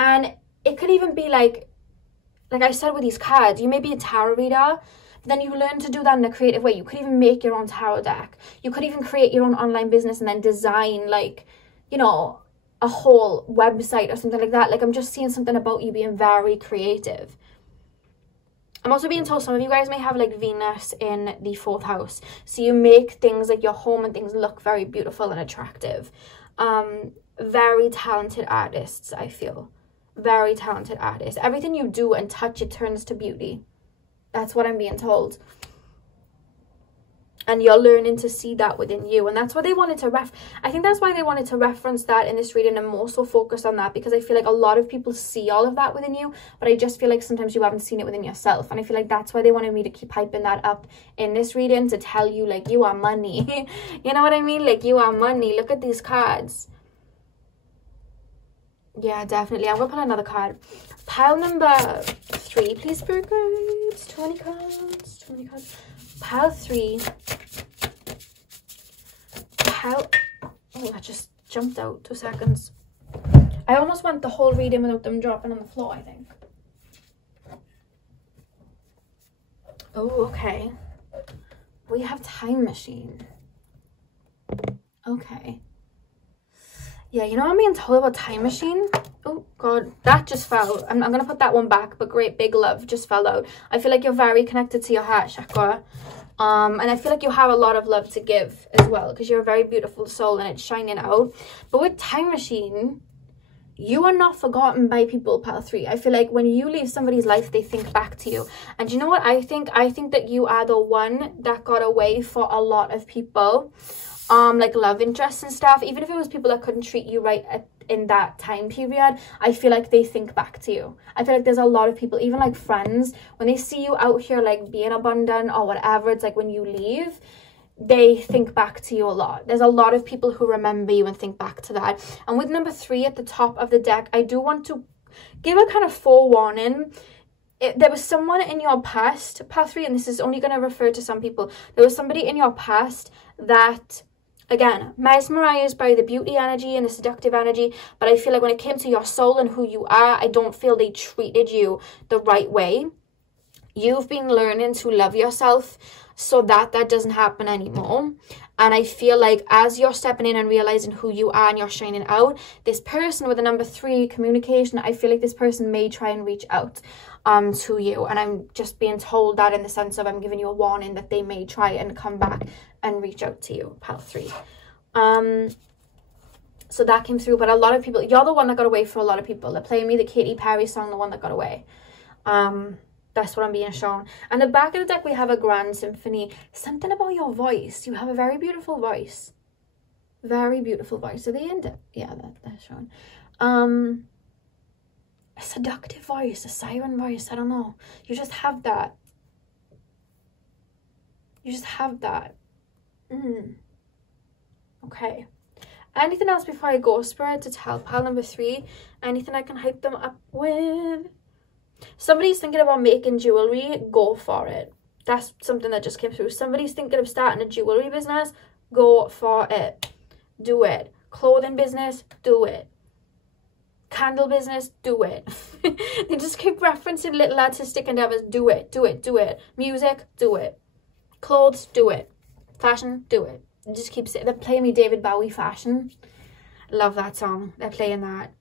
And it could even be like I said with these cards, you may be a tarot reader, but then you learn to do that in a creative way. You could even make your own tarot deck. You could even create your own online business and then design, like, you know, a whole website or something like that. Like, I'm just seeing something about you being very creative. I'm also being told some of you guys may have like Venus in the 4th house. So you make things like your home and things look very beautiful and attractive. Very talented artists, I feel. Very talented artist. Everything you do and touch, it turns to beauty. That's what I'm being told. And you're learning to see that within you. And that's why they wanted to I think that's why they wanted to reference that in this reading, and more so focus on that, because I feel like a lot of people see all of that within you, but I just feel like sometimes you haven't seen it within yourself. And I feel like that's why they wanted me to keep hyping that up in this reading, to tell you, like, you are money. You know what I mean? Like, you are money. Look at these cards. Yeah, definitely. I'm going to pull another card. Pile number 3, please, Spirit Guides. 20 cards. 20 cards. Pile 3. Pile... Oh, that just jumped out. 2 seconds. I almost went the whole reading without them dropping on the floor, I think. Oh, okay. We have Time Machine. Okay. Yeah, you know what I'm being told about Time Machine? Oh, God, that just fell. I'm going to put that one back, but great big love just fell out. I feel like you're very connected to your heart chakra. And I feel like you have a lot of love to give as well, because you're a very beautiful soul and it's shining out. But with Time Machine, you are not forgotten by people, pile 3. I feel like when you leave somebody's life, they think back to you. And you know what I think? I think that you are the one that got away for a lot of people. Like love interests and stuff, even if it was people that couldn't treat you right in that time period, I feel like they think back to you. I feel like there's a lot of people, even like friends, when they see you out here like being abundant or whatever, it's like when you leave, they think back to you a lot. There's a lot of people who remember you and think back to that. And with number 3 at the top of the deck, I do want to give a kind of forewarning. There was someone in your past, pile 3, and this is only going to refer to some people. There was somebody in your past that, again, mesmerized by the beauty energy and the seductive energy, but I feel like when it came to your soul and who you are, I don't feel they treated you the right way. You've been learning to love yourself so that doesn't happen anymore. And I feel like as you're stepping in and realizing who you are and you're shining out, this person with the number 3, communication, I feel like this person may try and reach out to you. And I'm just being told that in the sense of I'm giving you a warning that they may try and come back and reach out to you, pile 3. So that came through, but a lot of people, you're the one that got away for a lot of people. They're playing me the Katy Perry song, The One That Got Away. That's what I'm being shown. And the back of the deck, we have a grand symphony. Something about your voice. You have a very beautiful voice. Very beautiful voice. So they end it. Yeah, that's shown. A seductive voice, a siren voice, I don't know. You just have that. You just have that. Okay. Anything else before I go, Spirit, to tell pile number 3? Anything I can hype them up with? Somebody's thinking about making jewelry, go for it. That's something that just came through. Somebody's thinking of starting a jewelry business, go for it. Do it. Clothing business, do it. Candle business, do it. They just keep referencing little artistic endeavors. Do it, do it, do it. Music, do it. Clothes, do it. Fashion, do it. It just keeps saying, they're playing me David Bowie fashion. Love that song. They're playing that.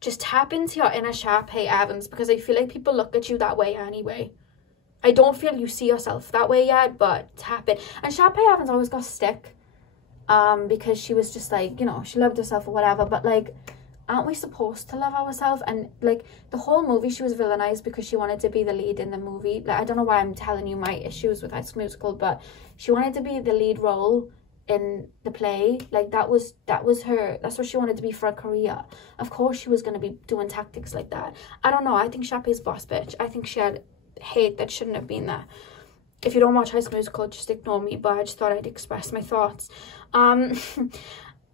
Just tap into your inner Sharpay Evans, because I feel like people look at you that way anyway. I don't feel you see yourself that way yet, but tap it. And Sharpay Evans always got stick. Because she was just like, you know, she loved herself or whatever, but like, aren't we supposed to love ourselves? And like, the whole movie she was villainized because she wanted to be the lead in the movie. Like, I don't know why I'm telling you my issues with High School Musical, but she wanted to be the lead role in the play. Like, that was her, that's what she wanted to be for a career. Of course she was going to be doing tactics like that. I don't know, I think Sharpay's boss bitch. I think she had hate that shouldn't have been there. If you don't watch High School Musical, just ignore me, but I just thought I'd express my thoughts.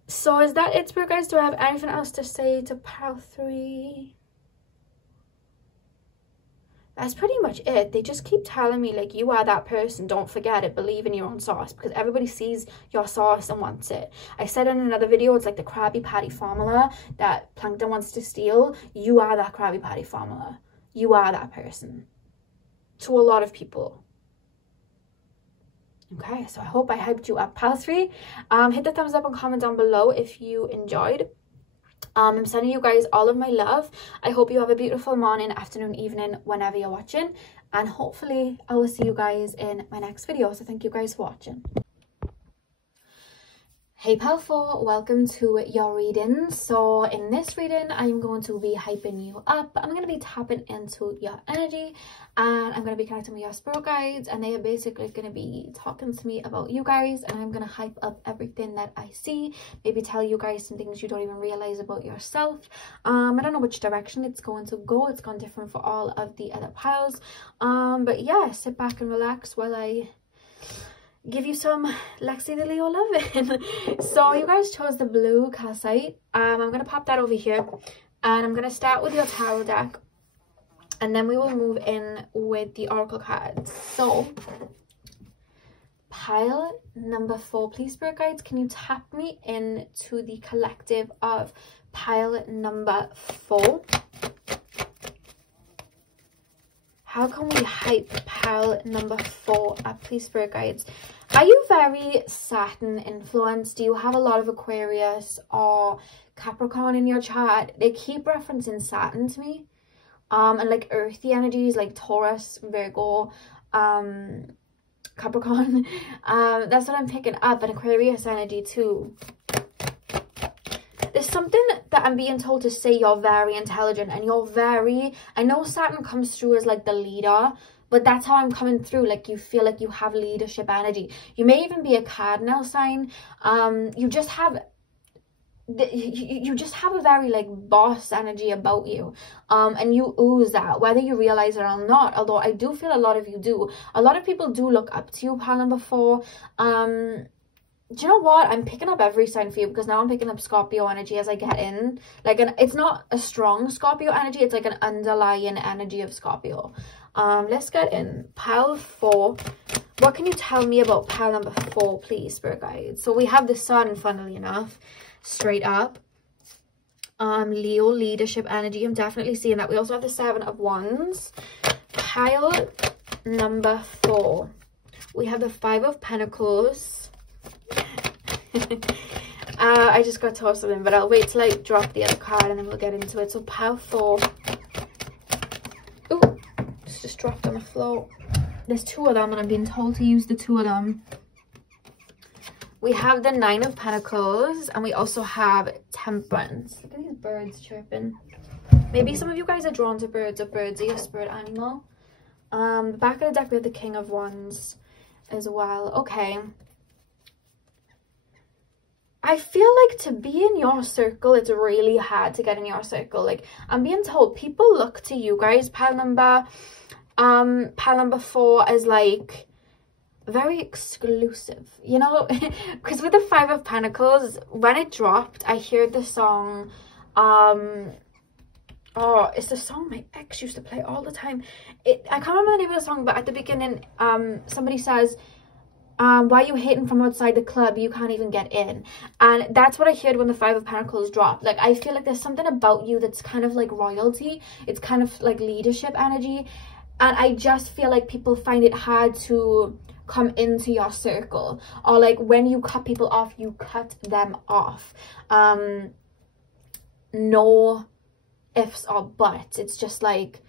So is that it, Spirit guys? Do I have anything else to say to pile 3? That's pretty much it. They just keep telling me, like, you are that person. Don't forget it. Believe in your own sauce, because everybody sees your sauce and wants it. I said in another video, it's like the Krabby Patty formula that Plankton wants to steal. You are that Krabby Patty formula. You are that person. To a lot of people. Okay, so I hope I hyped you up, pile 3. Hit the thumbs up and comment down below if you enjoyed. I'm sending you guys all of my love. I hope you have a beautiful morning, afternoon, evening, whenever you're watching. And hopefully I will see you guys in my next video. So thank you guys for watching. Hey pile 4, welcome to your reading. So in this reading, I'm going to be hyping you up. I'm going to be tapping into your energy, and I'm going to be connecting with your spirit guides, and they are basically going to be talking to me about you guys, and I'm going to hype up everything that I see, maybe tell you guys some things you don't even realize about yourself. I don't know which direction it's going to go. It's gone different for all of the other piles. But yeah, sit back and relax while I give you some Lexi the Leo loving. So you guys chose the blue calcite. I'm going to pop that over here, and I'm going to start with your tarot deck, and then we will move in with the oracle cards. So pile number 4, please, spirit guides, can you tap me into the collective of pile number 4? How can we hype pile number 4 up, please, spirit guides? Are you very Saturn influenced? Do you have a lot of Aquarius or Capricorn in your chart? They keep referencing Saturn to me. And like earthy energies like Taurus, Virgo, Capricorn. That's what I'm picking up. And Aquarius energy too. There's something that I'm being told to say. You're very intelligent, and you're very, I know Saturn comes through as like the leader, but that's how I'm coming through. Like, you feel like you have leadership energy. You may even be a cardinal sign. You just have a very like boss energy about you, and you ooze that whether you realize it or not. Although I do feel a lot of you do. A lot of people do look up to you, pile number 4. Do you know what? I'm picking up every sign for you, because now I'm picking up Scorpio energy as I get in. Like, it's not a strong Scorpio energy. It's like an underlying energy of Scorpio. Let's get in. Pile 4. What can you tell me about pile number 4, please, spirit guides? So we have the sun, funnily enough, straight up. Leo, leadership energy. I'm definitely seeing that. We also have the 7 of Wands. Pile number 4. We have the 5 of Pentacles. I just got tossed in, but I'll wait till I drop the other card and then we'll get into it. So pile 4. Ooh, it's just dropped on the floor. There's 2 of them, and I'm being told to use the 2 of them. We have the 9 of Pentacles, and we also have Temperance. Look at these birds chirping. Maybe some of you guys are drawn to birds, or birds are your spirit animal. The back of the deck, we have the King of Wands as well. Okay. I feel like to be in your circle, it's really hard to get in your circle. Like, I'm being told people look to you guys, pile number 4, as like very exclusive, you know. Because with the 5 of Pentacles, when it dropped, I heard the song, oh, it's the song my ex used to play all the time. I can't remember the name of the song, but at the beginning, somebody says, why are you hating from outside the club? You can't even get in. And that's what I heard when the 5 of Pentacles dropped. Like, I feel like there's something about you that's kind of like royalty. It's kind of like leadership energy. And I just feel like people find it hard to come into your circle. Or like when you cut people off, you cut them off. No ifs or buts. It's just like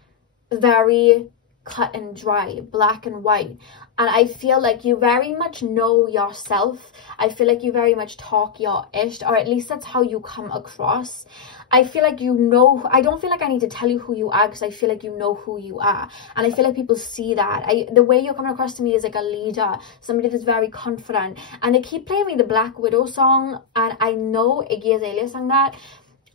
very cut and dry, black and white. And I feel like you very much know yourself. I feel like you very much talk your ish, or at least that's how you come across. I feel like you know, I don't feel like I need to tell you who you are, because I feel like you know who you are. And I feel like people see that. The way you're coming across to me is like a leader, somebody that's very confident. And they keep playing me the Black Widow song, and I know Iggy Azalea sang that.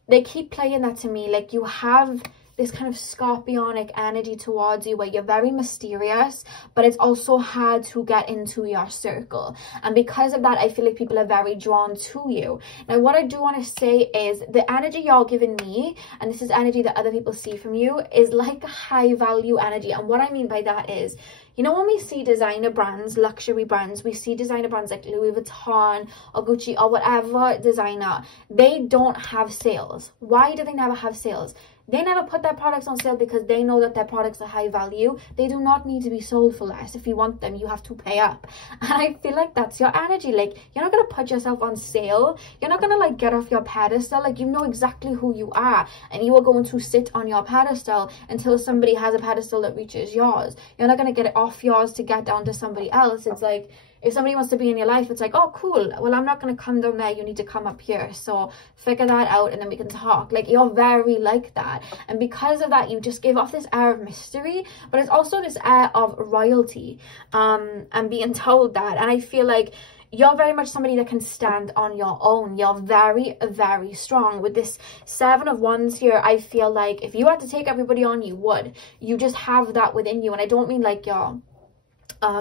They keep playing that to me. Like, you have this kind of scorpionic energy towards you, where you're very mysterious, but it's also hard to get into your circle. And because of that, I feel like people are very drawn to you. Now, what I do want to say is the energy you're giving me, and this is energy that other people see from you, is like a high value energy. And what I mean by that is, you know, when we see designer brands, luxury brands, we see designer brands like Louis Vuitton or Gucci or whatever designer, they don't have sales. Why do they never have sales? They never put their products on sale because they know that their products are high value. They do not need to be sold for less. If you want them, you have to pay up. And I feel like that's your energy. Like, you're not going to put yourself on sale. You're not going to like get off your pedestal. Like, you know exactly who you are, and you are going to sit on your pedestal until somebody has a pedestal that reaches yours. You're not going to get it off yours to get down to somebody else. It's like, if somebody wants to be in your life, it's like, oh, cool. Well, I'm not going to come down there. You need to come up here. So figure that out, and then we can talk. Like, you're very like that. And because of that, you just give off this air of mystery, but it's also this air of royalty, and being told that. And I feel like you're very much somebody that can stand on your own. You're very, very strong. With this 7 of Wands here, I feel like if you had to take everybody on, you would. You just have that within you. And I don't mean like you're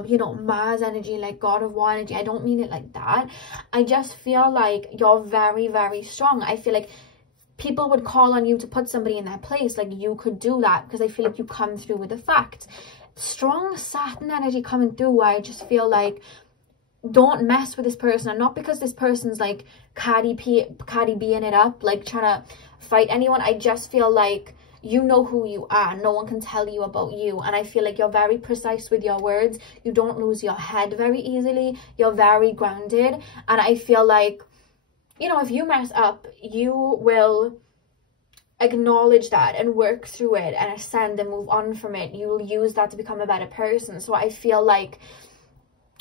you know, Mars energy, like God of War energy. I don't mean it like that. I just feel like you're very, very strong. I feel like people would call on you to put somebody in their place. Like, you could do that, because I feel like you come through with the fact. Strong Saturn energy coming through, where I just feel like, don't mess with this person. And not because this person's like Cardi B-ing it up, like trying to fight anyone. I just feel like you know who you are. No one can tell you about you. And I feel like you're very precise with your words. You don't lose your head very easily. You're very grounded. And I feel like, you know, if you mess up, you will acknowledge that and work through it and ascend and move on from it. You will use that to become a better person. So I feel like,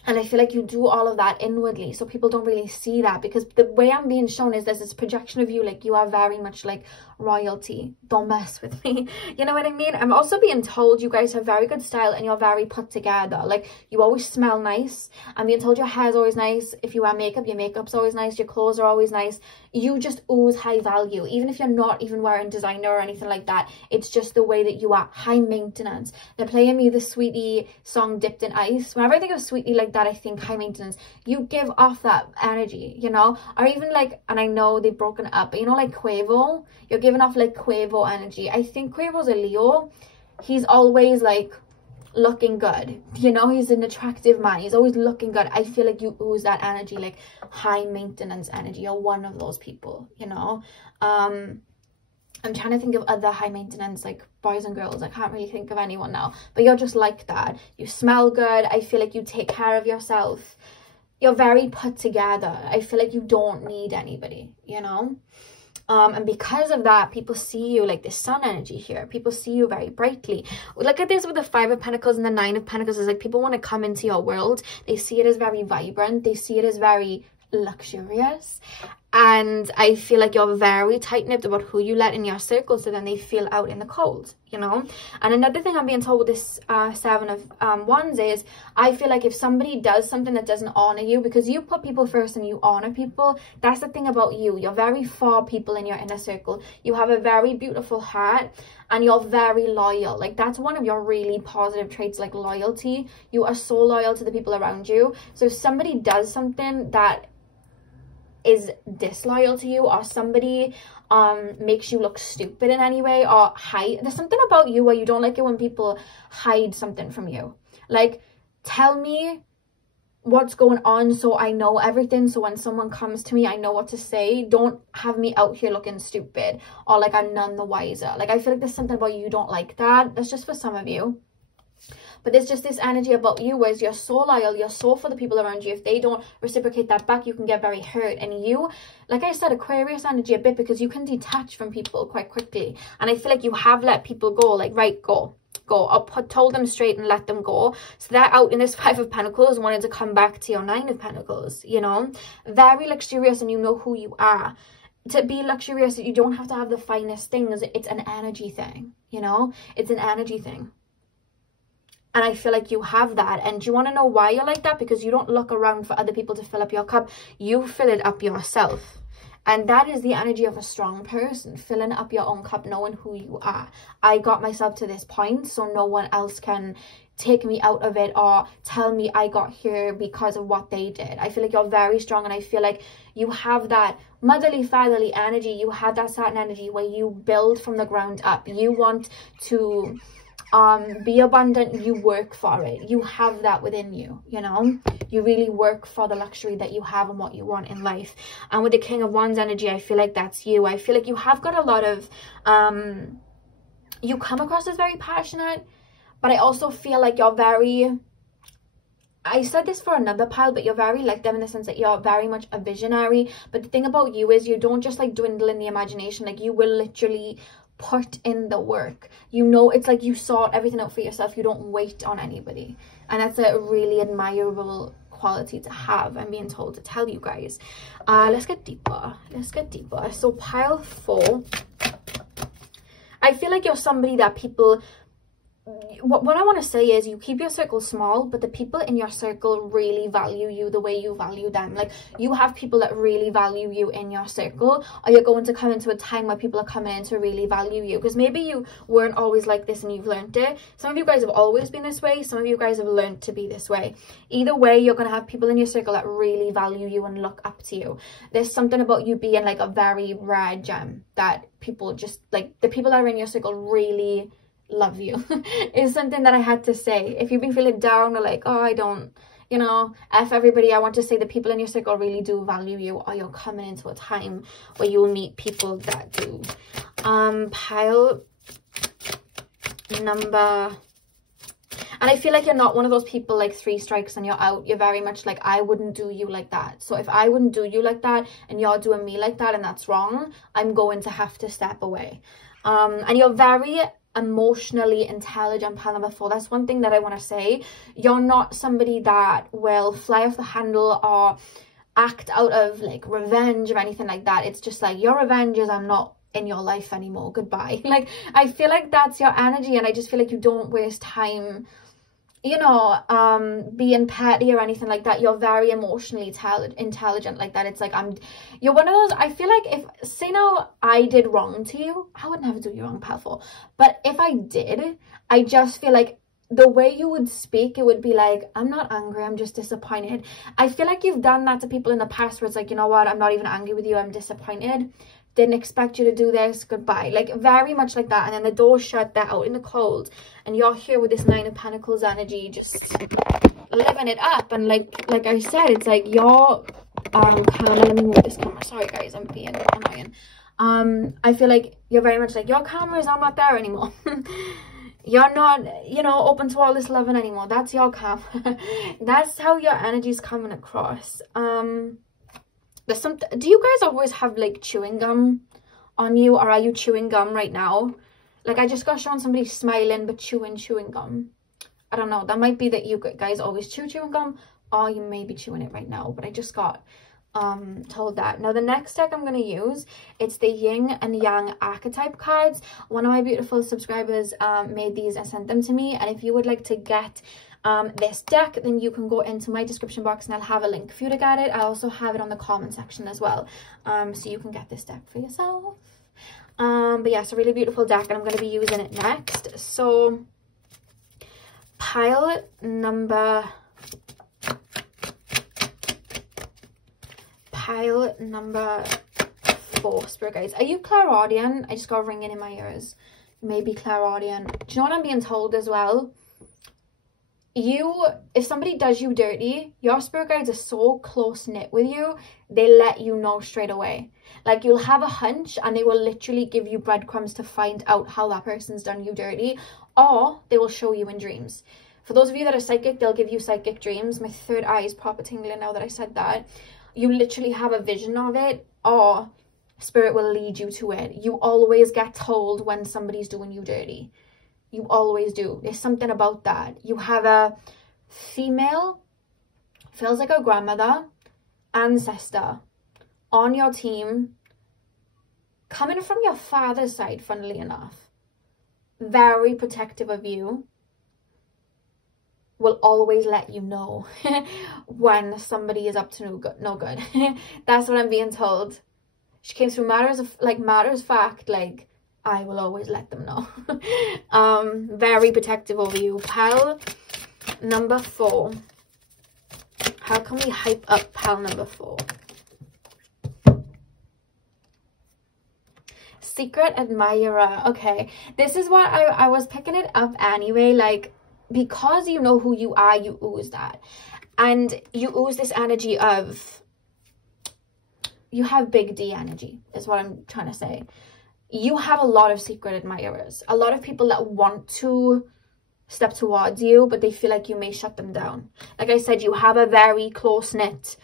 and I feel like you do all of that inwardly, so people don't really see that, because the way I'm being shown is there's this projection of you, like you are very much like royalty. Don't mess with me. You know what I mean? I'm also being told you guys have very good style and you're very put together. Like, you always smell nice. I'm being told your hair's always nice. If you wear makeup, your makeup's always nice. Your clothes are always nice. You just ooze high value. Even if you're not even wearing designer or anything like that, it's just the way that you are. High maintenance. They're playing me the Sweetie song Dipped in Ice. Whenever I think of Sweetie like that, I think high maintenance. You give off that energy, you know? Or even like, and I know they've broken up, but you know, like Quavo, you're giving off like Quavo energy. I think Quavo's a Leo. He's always like looking good, you know? He's an attractive man. He's always looking good. I feel like you ooze that energy, like high maintenance energy. You're one of those people, you know? I'm trying to think of other high maintenance like boys and girls. I can't really think of anyone now, but you're just like that. You smell good. I feel like you take care of yourself. You're very put together. I feel like you don't need anybody, you know? And because of that, people see you like this sun energy here. People see you very brightly. Look at this with the 5 of Pentacles and the 9 of Pentacles. It's like people want to come into your world. They see it as very vibrant. They see it as very luxurious. And I feel like you're very tight-knit about who you let in your circle, so then they feel out in the cold, you know. And another thing I'm being told with this Seven of Wands is, I feel like if somebody does something that doesn't honor you, because you put people first and you honor people, that's the thing about you. You're very for people in your inner circle. You have a very beautiful heart, and you're very loyal. Like, that's one of your really positive traits, like loyalty. You are so loyal to the people around you. So if somebody does something that is disloyal to you, or somebody makes you look stupid in any way, or there's something about you where you don't like it when people hide something from you. Like, tell me what's going on so I know everything, so when someone comes to me I know what to say. Don't have me out here looking stupid, or like I'm none the wiser. Like, I feel like there's something about you don't like that. That's just for some of you. But there's just this energy about you, whereas you're so loyal, you're so for the people around you. If they don't reciprocate that back, you can get very hurt. And you, like I said, Aquarius energy a bit, because you can detach from people quite quickly. And I feel like you have let people go, like, right, go. Told them straight and let them go. So they're out in this Five of Pentacles, wanting to come back to your Nine of Pentacles, you know. Very luxurious, and you know who you are. To be luxurious, you don't have to have the finest things. It's an energy thing, you know. It's an energy thing. And I feel like you have that. And do you want to know why you're like that? Because you don't look around for other people to fill up your cup. You fill it up yourself. And that is the energy of a strong person, filling up your own cup, knowing who you are. I got myself to this point, so no one else can take me out of it or tell me I got here because of what they did. I feel like you're very strong, and I feel like you have that motherly, fatherly energy. You have that certain energy where you build from the ground up. You want to be abundant. You work for it. You have that within you, you know. You really work for the luxury that you have and what you want in life. And with the King of Wands energy, I feel like that's you. I feel like you have got a lot of you come across as very passionate, but I also feel like you're very, I said this for another pile, but you're very like them in the sense that you're very much a visionary. But the thing about you is you don't just like dwindle in the imagination. Like, you will literally put in the work, you know. It's like you sort everything out for yourself. You don't wait on anybody, and that's a really admirable quality to have. I'm being told to tell you guys. Let's get deeper. So pile 4, I feel like you're somebody that people, what I want to say is, you keep your circle small, but the people in your circle really value you the way you value them. Like, you have people that really value you in your circle, or you're going to come into a time where people are coming in to really value you. Because maybe you weren't always like this and you've learned it. Some of you guys have always been this way. Some of you guys have learned to be this way. Either way, you're going to have people in your circle that really value you and look up to you. There's something about you being like a very rare gem that people just, like, the people that are in your circle really love you. Is something that I had to say. If you've been feeling down or like, oh, I don't, you know, F everybody, I want to say the people in your circle really do value you, or you're coming into a time where you'll meet people that do. Pile number, and I feel like you're not one of those people like 3 strikes and you're out. You're very much like, I wouldn't do you like that. So if I wouldn't do you like that and you're doing me like that and that's wrong, I'm going to have to step away. And you're very emotionally intelligent, pile number 4. That's one thing that I want to say. You're not somebody that will fly off the handle or act out of like revenge or anything like that. It's just like, your revenge is, I'm not in your life anymore, goodbye. Like, I feel like that's your energy, and I just feel like you don't waste time, you know, being petty or anything like that. You're very emotionally intelligent like that. It's like, you're one of those, I feel like, if, say now I did wrong to you, I would never do you wrong, powerful. But if I did, I just feel like the way you would speak, it would be like, I'm not angry, I'm just disappointed. I feel like you've done that to people in the past where it's like, you know what, I'm not even angry with you, I'm disappointed. Didn't expect you to do this, goodbye. Like, very much like that. And then the door's shut, they're out in the cold, and you're here with this 9 of Pentacles energy, just living it up. And like I said, it's like your camera, let me move this camera, sorry guys, I'm being annoying. I feel like you're very much like, your camera is not there anymore. You're not, you know, open to all this loving anymore. That's your camera. That's how your energy is coming across. There's some, do you guys always have like chewing gum on you, or are you chewing gum right now? Like, I just got shown somebody smiling but chewing gum. I don't know, that might be that you guys always chew chewing gum, or you may be chewing it right now, but I just got told that. Now the next deck I'm going to use, it's the Ying and Yang Archetype Cards. One of my beautiful subscribers made these and sent them to me, and if you would like to get this deck, then you can go into my description box and I'll have a link for you to get it. I also have it on the comment section as well, so you can get this deck for yourself. But yeah, it's a really beautiful deck, and I'm going to be using it next. So pile number 4, spirit guides. Are you clairaudient? I just got ringing in my ears. Maybe clairaudient. Do you know what I'm being told as well? If somebody does you dirty, your spirit guides are so close knit with you, they let you know straight away. Like, you'll have a hunch and they will literally give you breadcrumbs to find out how that person's done you dirty, or they will show you in dreams. For those of you that are psychic, they'll give you psychic dreams. My third eye is proper tingling now that I said that. You literally have a vision of it, or spirit will lead you to it. You always get told when somebody's doing you dirty. You always do. There's something about that. You have a female, feels like a grandmother, ancestor on your team, coming from your father's side, funnily enough. Very protective of you. Will always let you know when somebody is up to no good. That's what I'm being told. She came through matters of fact, like, I will always let them know. Very protective of you. Pile number 4. How can we hype up pile number 4? Secret admirer. Okay, this is what I was picking it up anyway, like, because you know who you are, you ooze that. And you ooze this energy of, you have big D energy, is what I'm trying to say. You have a lot of secret admirers. A lot of people that want to step towards you, but they feel like you may shut them down. Like I said, you have a very close-knit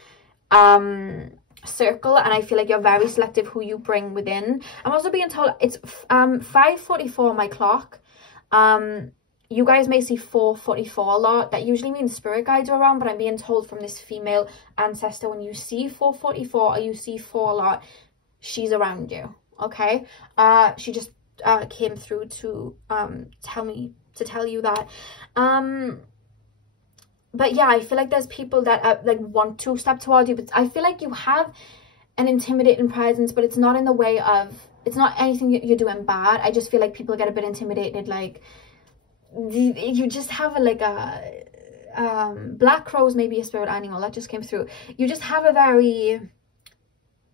circle, and I feel like you're very selective who you bring within. I'm also being told it's 5:44 on my clock. You guys may see 4:44 a lot. That usually means spirit guides are around, but I'm being told from this female ancestor, when you see 4:44 or you see 4 a lot, she's around you, okay? She just came through to tell you that. But yeah, I feel like there's people that like want to step towards you, but I feel like you have an intimidating presence, but it's not in the way of, it's not anything you're doing bad. I just feel like people get a bit intimidated, like, you just have black crows, maybe a spirit animal that just came through. You just have a very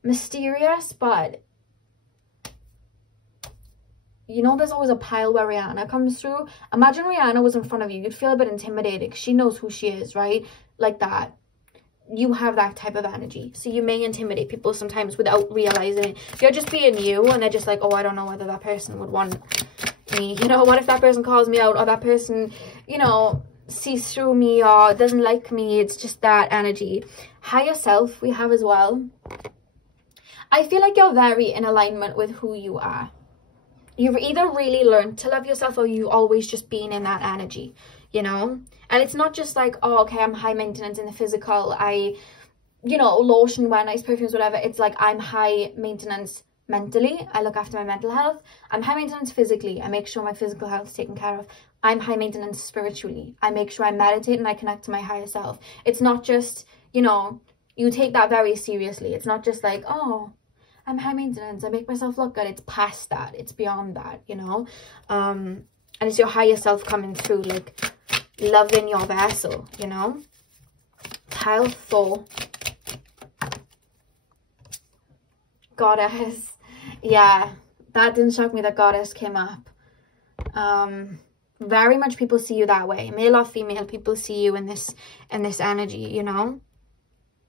mysterious, but you know, there's always a pile where Rihanna comes through. Imagine Rihanna was in front of you, you'd feel a bit intimidated because she knows who she is, right? Like that. You have that type of energy, so you may intimidate people sometimes without realizing it. You're just being you, and they're just like, oh, I don't know whether that person would want me, you know, what if that person calls me out, or that person, you know, sees through me or doesn't like me. It's just that energy. Higher self we have as well. I feel like you're very in alignment with who you are. You've either really learned to love yourself, or you always just been in that energy, you know. And it's not just like, oh, okay, I'm high maintenance in the physical, I, you know, lotion, wear nice perfumes, whatever. It's like, I'm high maintenance mentally, I look after my mental health. I'm high maintenance physically, I make sure my physical health is taken care of. I'm high maintenance spiritually, I make sure I meditate and I connect to my higher self. It's not just, you know, you take that very seriously. It's not just like, oh, I'm high maintenance, I make myself look good. It's past that, it's beyond that, you know. And it's your higher self coming through, like loving your vessel, you know. Pile 4. Goddess. Yeah, that didn't shock me that goddess came up. Very much people see you that way, male or female. People see you in this energy, you know,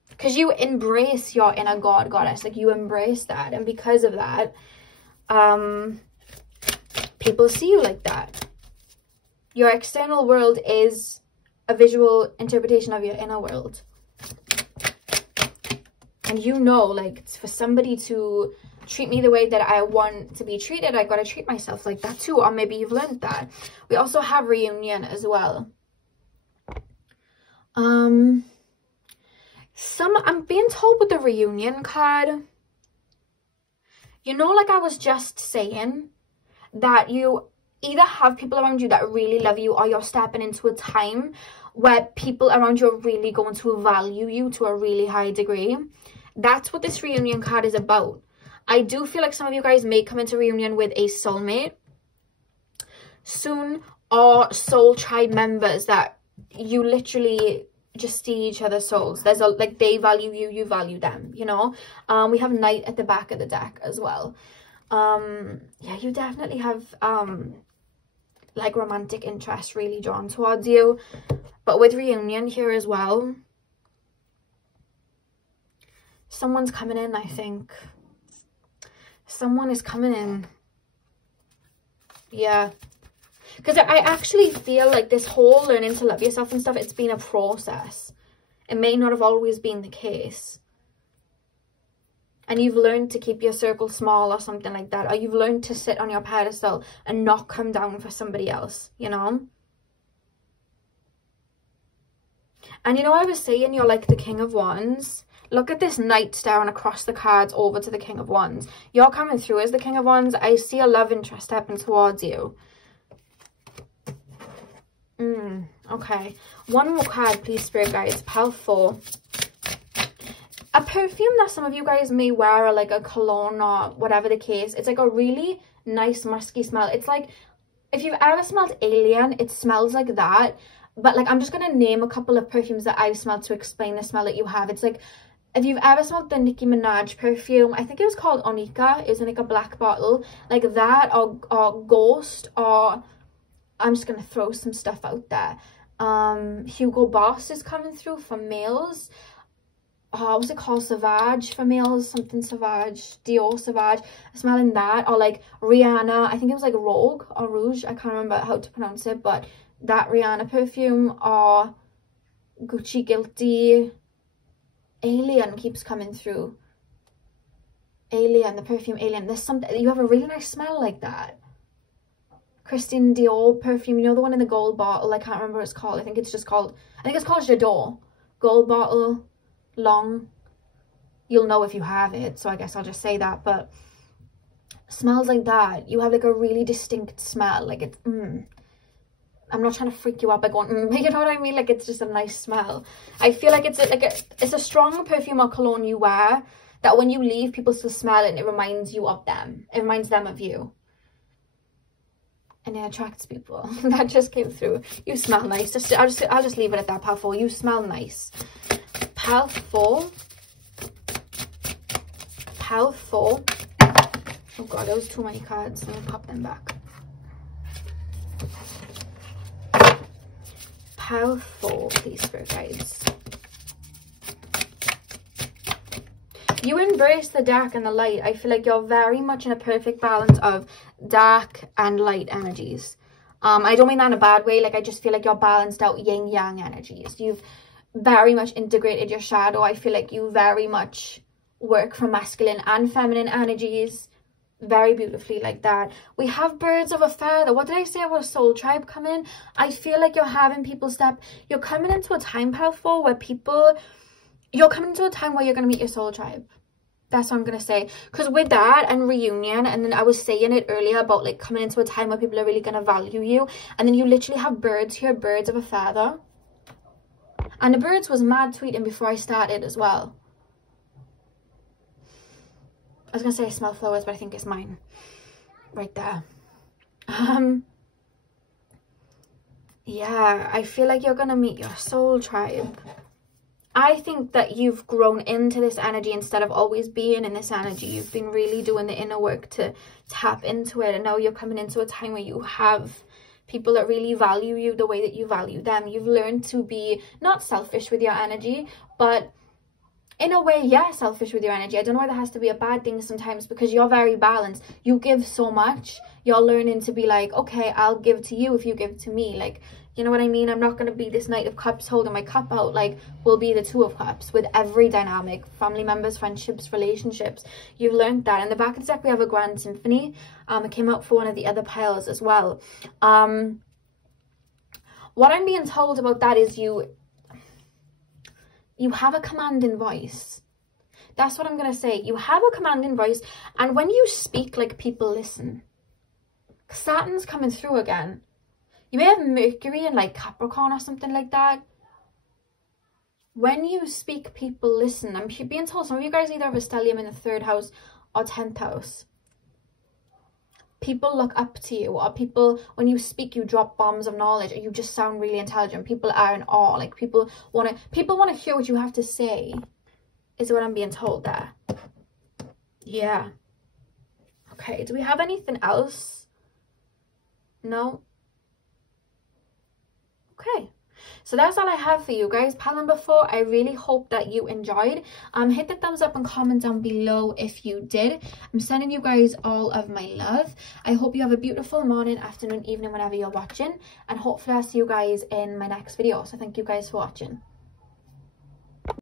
because you embrace your inner goddess, like you embrace that, and because of that, people see you like that. Your external world is a visual interpretation of your inner world, and you know, like, for somebody to treat me the way that I want to be treated, I gotta treat myself like that too. Or maybe you've learned that. We also have reunion as well. I'm being told with the reunion card, you know, like I was just saying, that you either have people around you that really love you, or you're stepping into a time where people around you are really going to value you to a really high degree. That's what this reunion card is about. I do feel like some of you guys may come into reunion with a soulmate soon, or soul tribe members that you literally just see each other's souls. There's a, like, they value you, you value them, you know. We have Knight at the back of the deck as well. Yeah, you definitely have like romantic interest really drawn towards you, but with reunion here as well, someone's coming in. I think someone is coming in, yeah, because I actually feel like this whole learning to love yourself and stuff, it's been a process. It may not have always been the case, and you've learned to keep your circle small or something like that, or you've learned to sit on your pedestal and not come down for somebody else, you know. And you know, I was saying you're like the King of Wands. Look at this Knight staring across the cards over to the King of Wands. You're coming through as the King of Wands. I see a love interest stepping towards you. Okay, one more card please, Spirit Guides. Pile 4. A perfume that some of you guys may wear, or like a cologne or whatever the case. It's like a really nice musky smell. It's like, if you've ever smelled Alien, it smells like that. But like, I'm just going to name a couple of perfumes that I've smelled to explain the smell that you have. It's like, if you've ever smelled the Nicki Minaj perfume, I think it was called Onika. It was in like a black bottle. Like that, or Ghost, or I'm just going to throw some stuff out there. Hugo Boss is coming through for males. What's it called? Sauvage for males, something Sauvage, Dior Sauvage. I'm smelling that. Or like Rihanna, I think it was like Rogue or Rouge, I can't remember how to pronounce it, but that Rihanna perfume. Or Gucci Guilty. Alien keeps coming through. Alien, the perfume Alien. There's something, you have a really nice smell like that. Christian Dior perfume, you know, the one in the gold bottle. I can't remember what it's called. I think it's called J'adore. Gold bottle, long. You'll know if you have it, so I guess I'll just say that. But smells like that. You have like a really distinct smell. Like it's I'm not trying to freak you out by going you know what I mean? Like, it's just a nice smell. I feel like it's a strong perfume or cologne you wear that when you leave, people still smell it and it reminds you of them. It reminds them of you. And it attracts people. That just came through. You smell nice. I'll just leave it at that. Pile 4. You smell nice. Pile 4. Pile 4. Oh god, there was too many cards. Let me pop them back. Pile 4, please, Spirit Guides. You embrace the dark and the light. I feel like you're very much in a perfect balance of dark and light energies. I don't mean that in a bad way. Like, I just feel like you're balanced out yin yang energies. You've very much integrated your shadow. I feel like you very much work from masculine and feminine energies very beautifully like that. We have birds of a feather. What did I say about a soul tribe coming? I feel like you're having people you're coming into a time, Pile 4, where you're coming into a time where you're going to meet your soul tribe. That's what I'm going to say. Because with that and reunion, and then I was saying it earlier about like coming into a time where people are really going to value you. And then you literally have birds here, birds of a feather. And the birds was mad tweeting before I started as well. I was going to say I smell flowers, but I think it's mine. Right there. Yeah, I feel like you're going to meet your soul tribe. I think that you've grown into this energy instead of always being in this energy. You've been really doing the inner work to tap into it. And now you're coming into a time where you have people that really value you the way that you value them. You've learned to be not selfish with your energy, but in a way, yeah, selfish with your energy. I don't know why that has to be a bad thing sometimes, because you're very balanced. You give so much. You're learning to be like, okay, I'll give to you if you give to me. Like, you know what I mean? I'm not going to be this Knight of Cups holding my cup out. Like, we'll be the Two of Cups with every dynamic. Family members, friendships, relationships. You've learned that. In the back of the deck, we have a Grand Symphony. It came out for one of the other piles as well. What I'm being told about that is You have a commanding voice. That's what I'm going to say. You have a commanding voice. And when you speak, like, people listen. Saturn's coming through again. You may have Mercury in, like, Capricorn or something like that. When you speak, people listen. I'm being told some of you guys either have a stellium in the 3rd house or 10th house. People look up to you, or people, when you speak, you drop bombs of knowledge, or you just sound really intelligent. People are in awe. Like, people want to hear what you have to say, is what I'm being told there. Yeah. Okay, do we have anything else? No? Okay. So that's all I have for you guys. Pal number 4, I really hope that you enjoyed. Hit the thumbs up and comment down below if you did. I'm sending you guys all of my love. I hope you have a beautiful morning, afternoon, evening, whenever you're watching. And hopefully I'll see you guys in my next video. So thank you guys for watching.